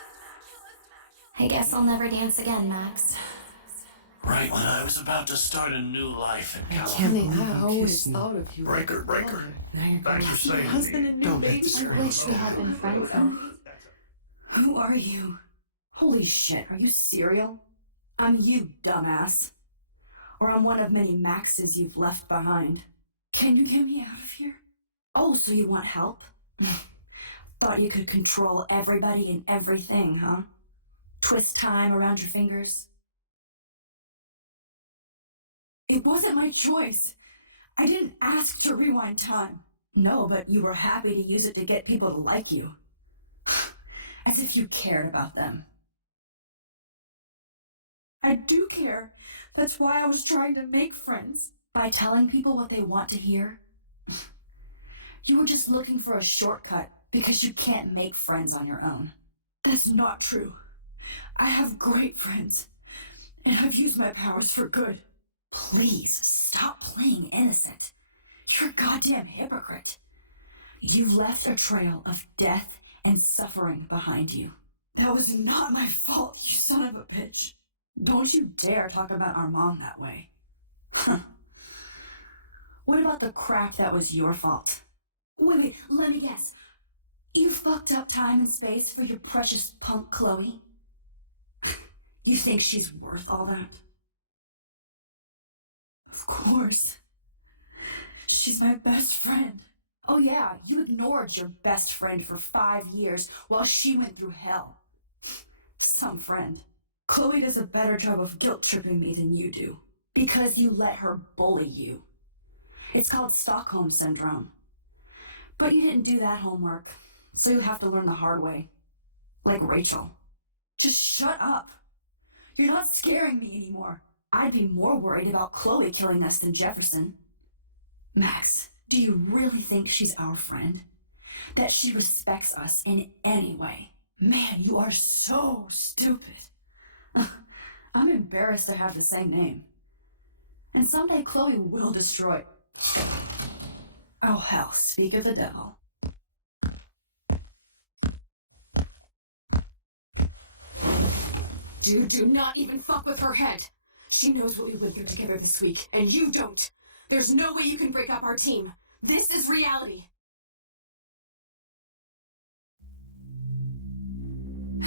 I guess I'll never dance again, Max. Right when I was about to start a new life in I can't California. believe I I'm always kissing thought of you. Breaker. Now you're Thanks for saving Husband me. and new Don't baby. make the I scream. wish we had been friends, Max. Who are you? Holy shit, are you serial? I'm you, dumbass. Or I'm one of many Maxes you've left behind. Can you get me out of here? Oh, so you want help? Thought you could control everybody and everything, huh? Twist time around your fingers? It wasn't my choice. I didn't ask to rewind time. No, but you were happy to use it to get people to like you. As if you cared about them. I do care. That's why I was trying to make friends. By telling people what they want to hear. You were just looking for a shortcut because you can't make friends on your own. That's not true. I have great friends, and I've used my powers for good. Please, stop playing innocent. You're a goddamn hypocrite. You've left a trail of death and suffering behind you. That was not my fault, you son of a bitch. Don't you dare talk about our mom that way. Huh. What about the crap that was your fault? Wait, let me guess. You fucked up time and space for your precious punk Chloe? You think she's worth all that? Of course. She's my best friend. Oh yeah, you ignored your best friend for 5 years while she went through hell. Some friend. Chloe does a better job of guilt-tripping me than you do. Because you let her bully you. It's called Stockholm Syndrome. But you didn't do that homework, so you'll have to learn the hard way. Like Rachel. Just shut up. You're not scaring me anymore. I'd be more worried about Chloe killing us than Jefferson. Max, do you really think she's our friend? That she respects us in any way? Man, you are so stupid. I'm embarrassed to have the same name. And someday Chloe will destroy... Oh hell, speak of the devil. Dude, do not even fuck with her head. She knows what we went through together this week, and you don't. There's no way you can break up our team. This is reality.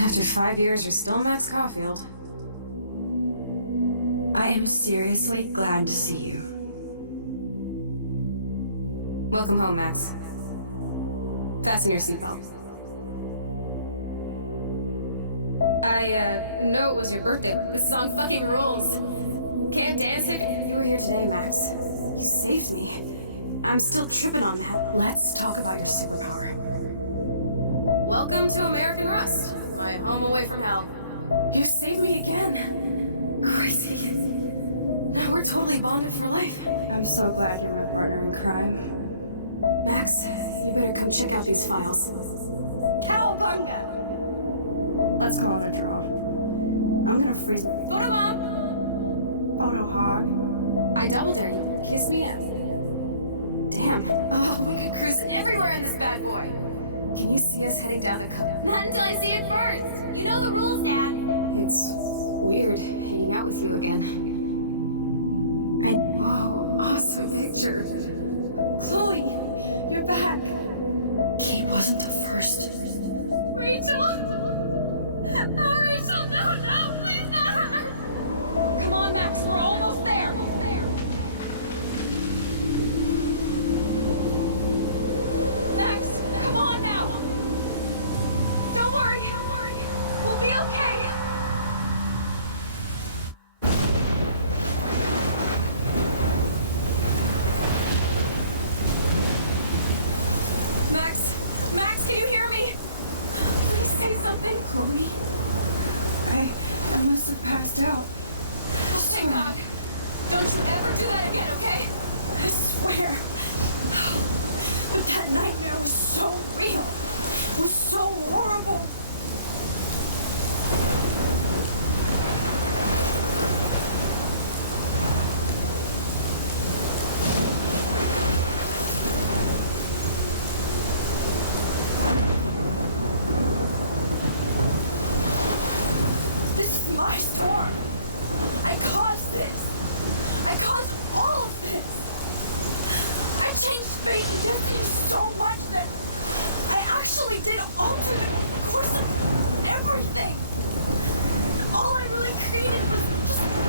After 5 years, you're still Max Caulfield. I am seriously glad to see you. Welcome home, Max. Fasten your seatbelt. I know it was your birthday, but this song fucking rules. Can't dance it. You were here today, Max. You saved me. I'm still tripping on that. Let's talk about your superpower. Welcome to American Rust, my home away from hell. You saved me again. Crazy. Now we're totally bonded for life. I'm so glad you're my partner in crime. Max, you better come check out these files. Cowabunga! Let's call it a draw. I'm gonna freeze. Photobomb! Photo hog. I double dare you. Kiss me up. Damn. Oh, we could cruise everywhere in this bad boy. Can you see us heading down the coast? Not until I see it first. You know the rules, Dad. It's weird hanging out with you again. Whoa, awesome picture. Chloe, you're back. Kate wasn't the first. Rachel! Oh, Rachel, no, please, no! Come on, Max, we're almost there. Max, come on now. Don't worry. We'll be okay. Max, can you hear me? Can you say something? Chloe? I must have passed out. Thank God. Don't you ever do that again, okay? I swear. But that nightmare was so real. It was so horrible. This is my storm. I caused this. I caused all of this. I changed fate and destiny so much that I actually did alternate course of everything. All I really created was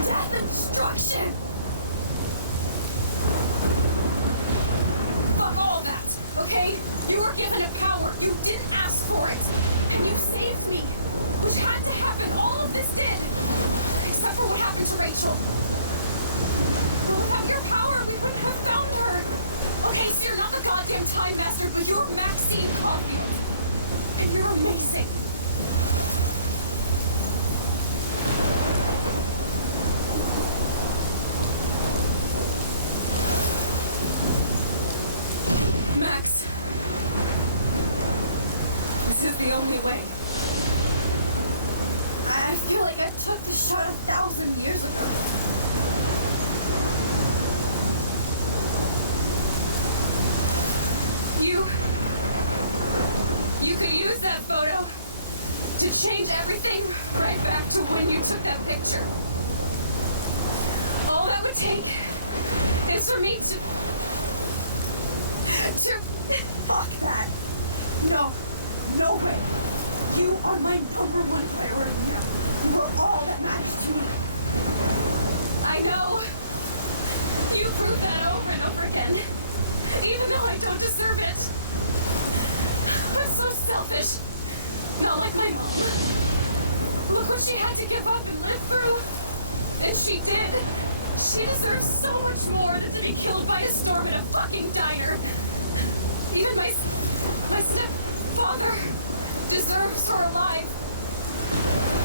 death and destruction. Fuck all that, okay? You were given a power. You didn't ask for it. And you saved me. Which had to happen. All of this did. Except for what happened to Rachel. Well, without your power, we wouldn't have found her. Okay, so you're not the goddamn time master, but you're Maxine Caulfield. And you're amazing. Max. This is the only way. I feel like I took the shot 1,000 years ago. You could use that photo to change everything right back to when you took that picture. All that would take is for me to Fuck that. No way. You are my #1 priority now. You are all that matters to me. I know. You prove that over and over again. Even though I don't deserve it. I'm so selfish. Not like my mom. Look what she had to give up and live through. And she did. She deserves so much more than to be killed by a storm in a fucking diner. Even my stepfather deserves her alive.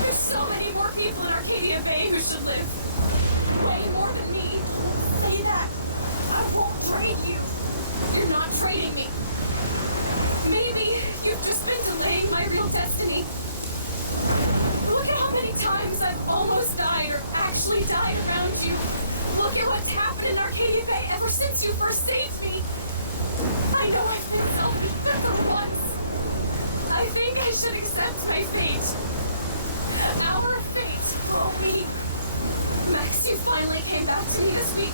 There's so many more people in Arcadia Bay who should live. Way more than me. Say that. I won't trade you. You're not trading me. Maybe you've just been delaying my real destiny. Look at how many times I've almost died or actually died around you. Look at what's happened in Arcadia Bay ever since you first saved me. I know I've been selfish, but for once, I think I should accept my fate. Our fate will be. Max, you finally came back to me this week,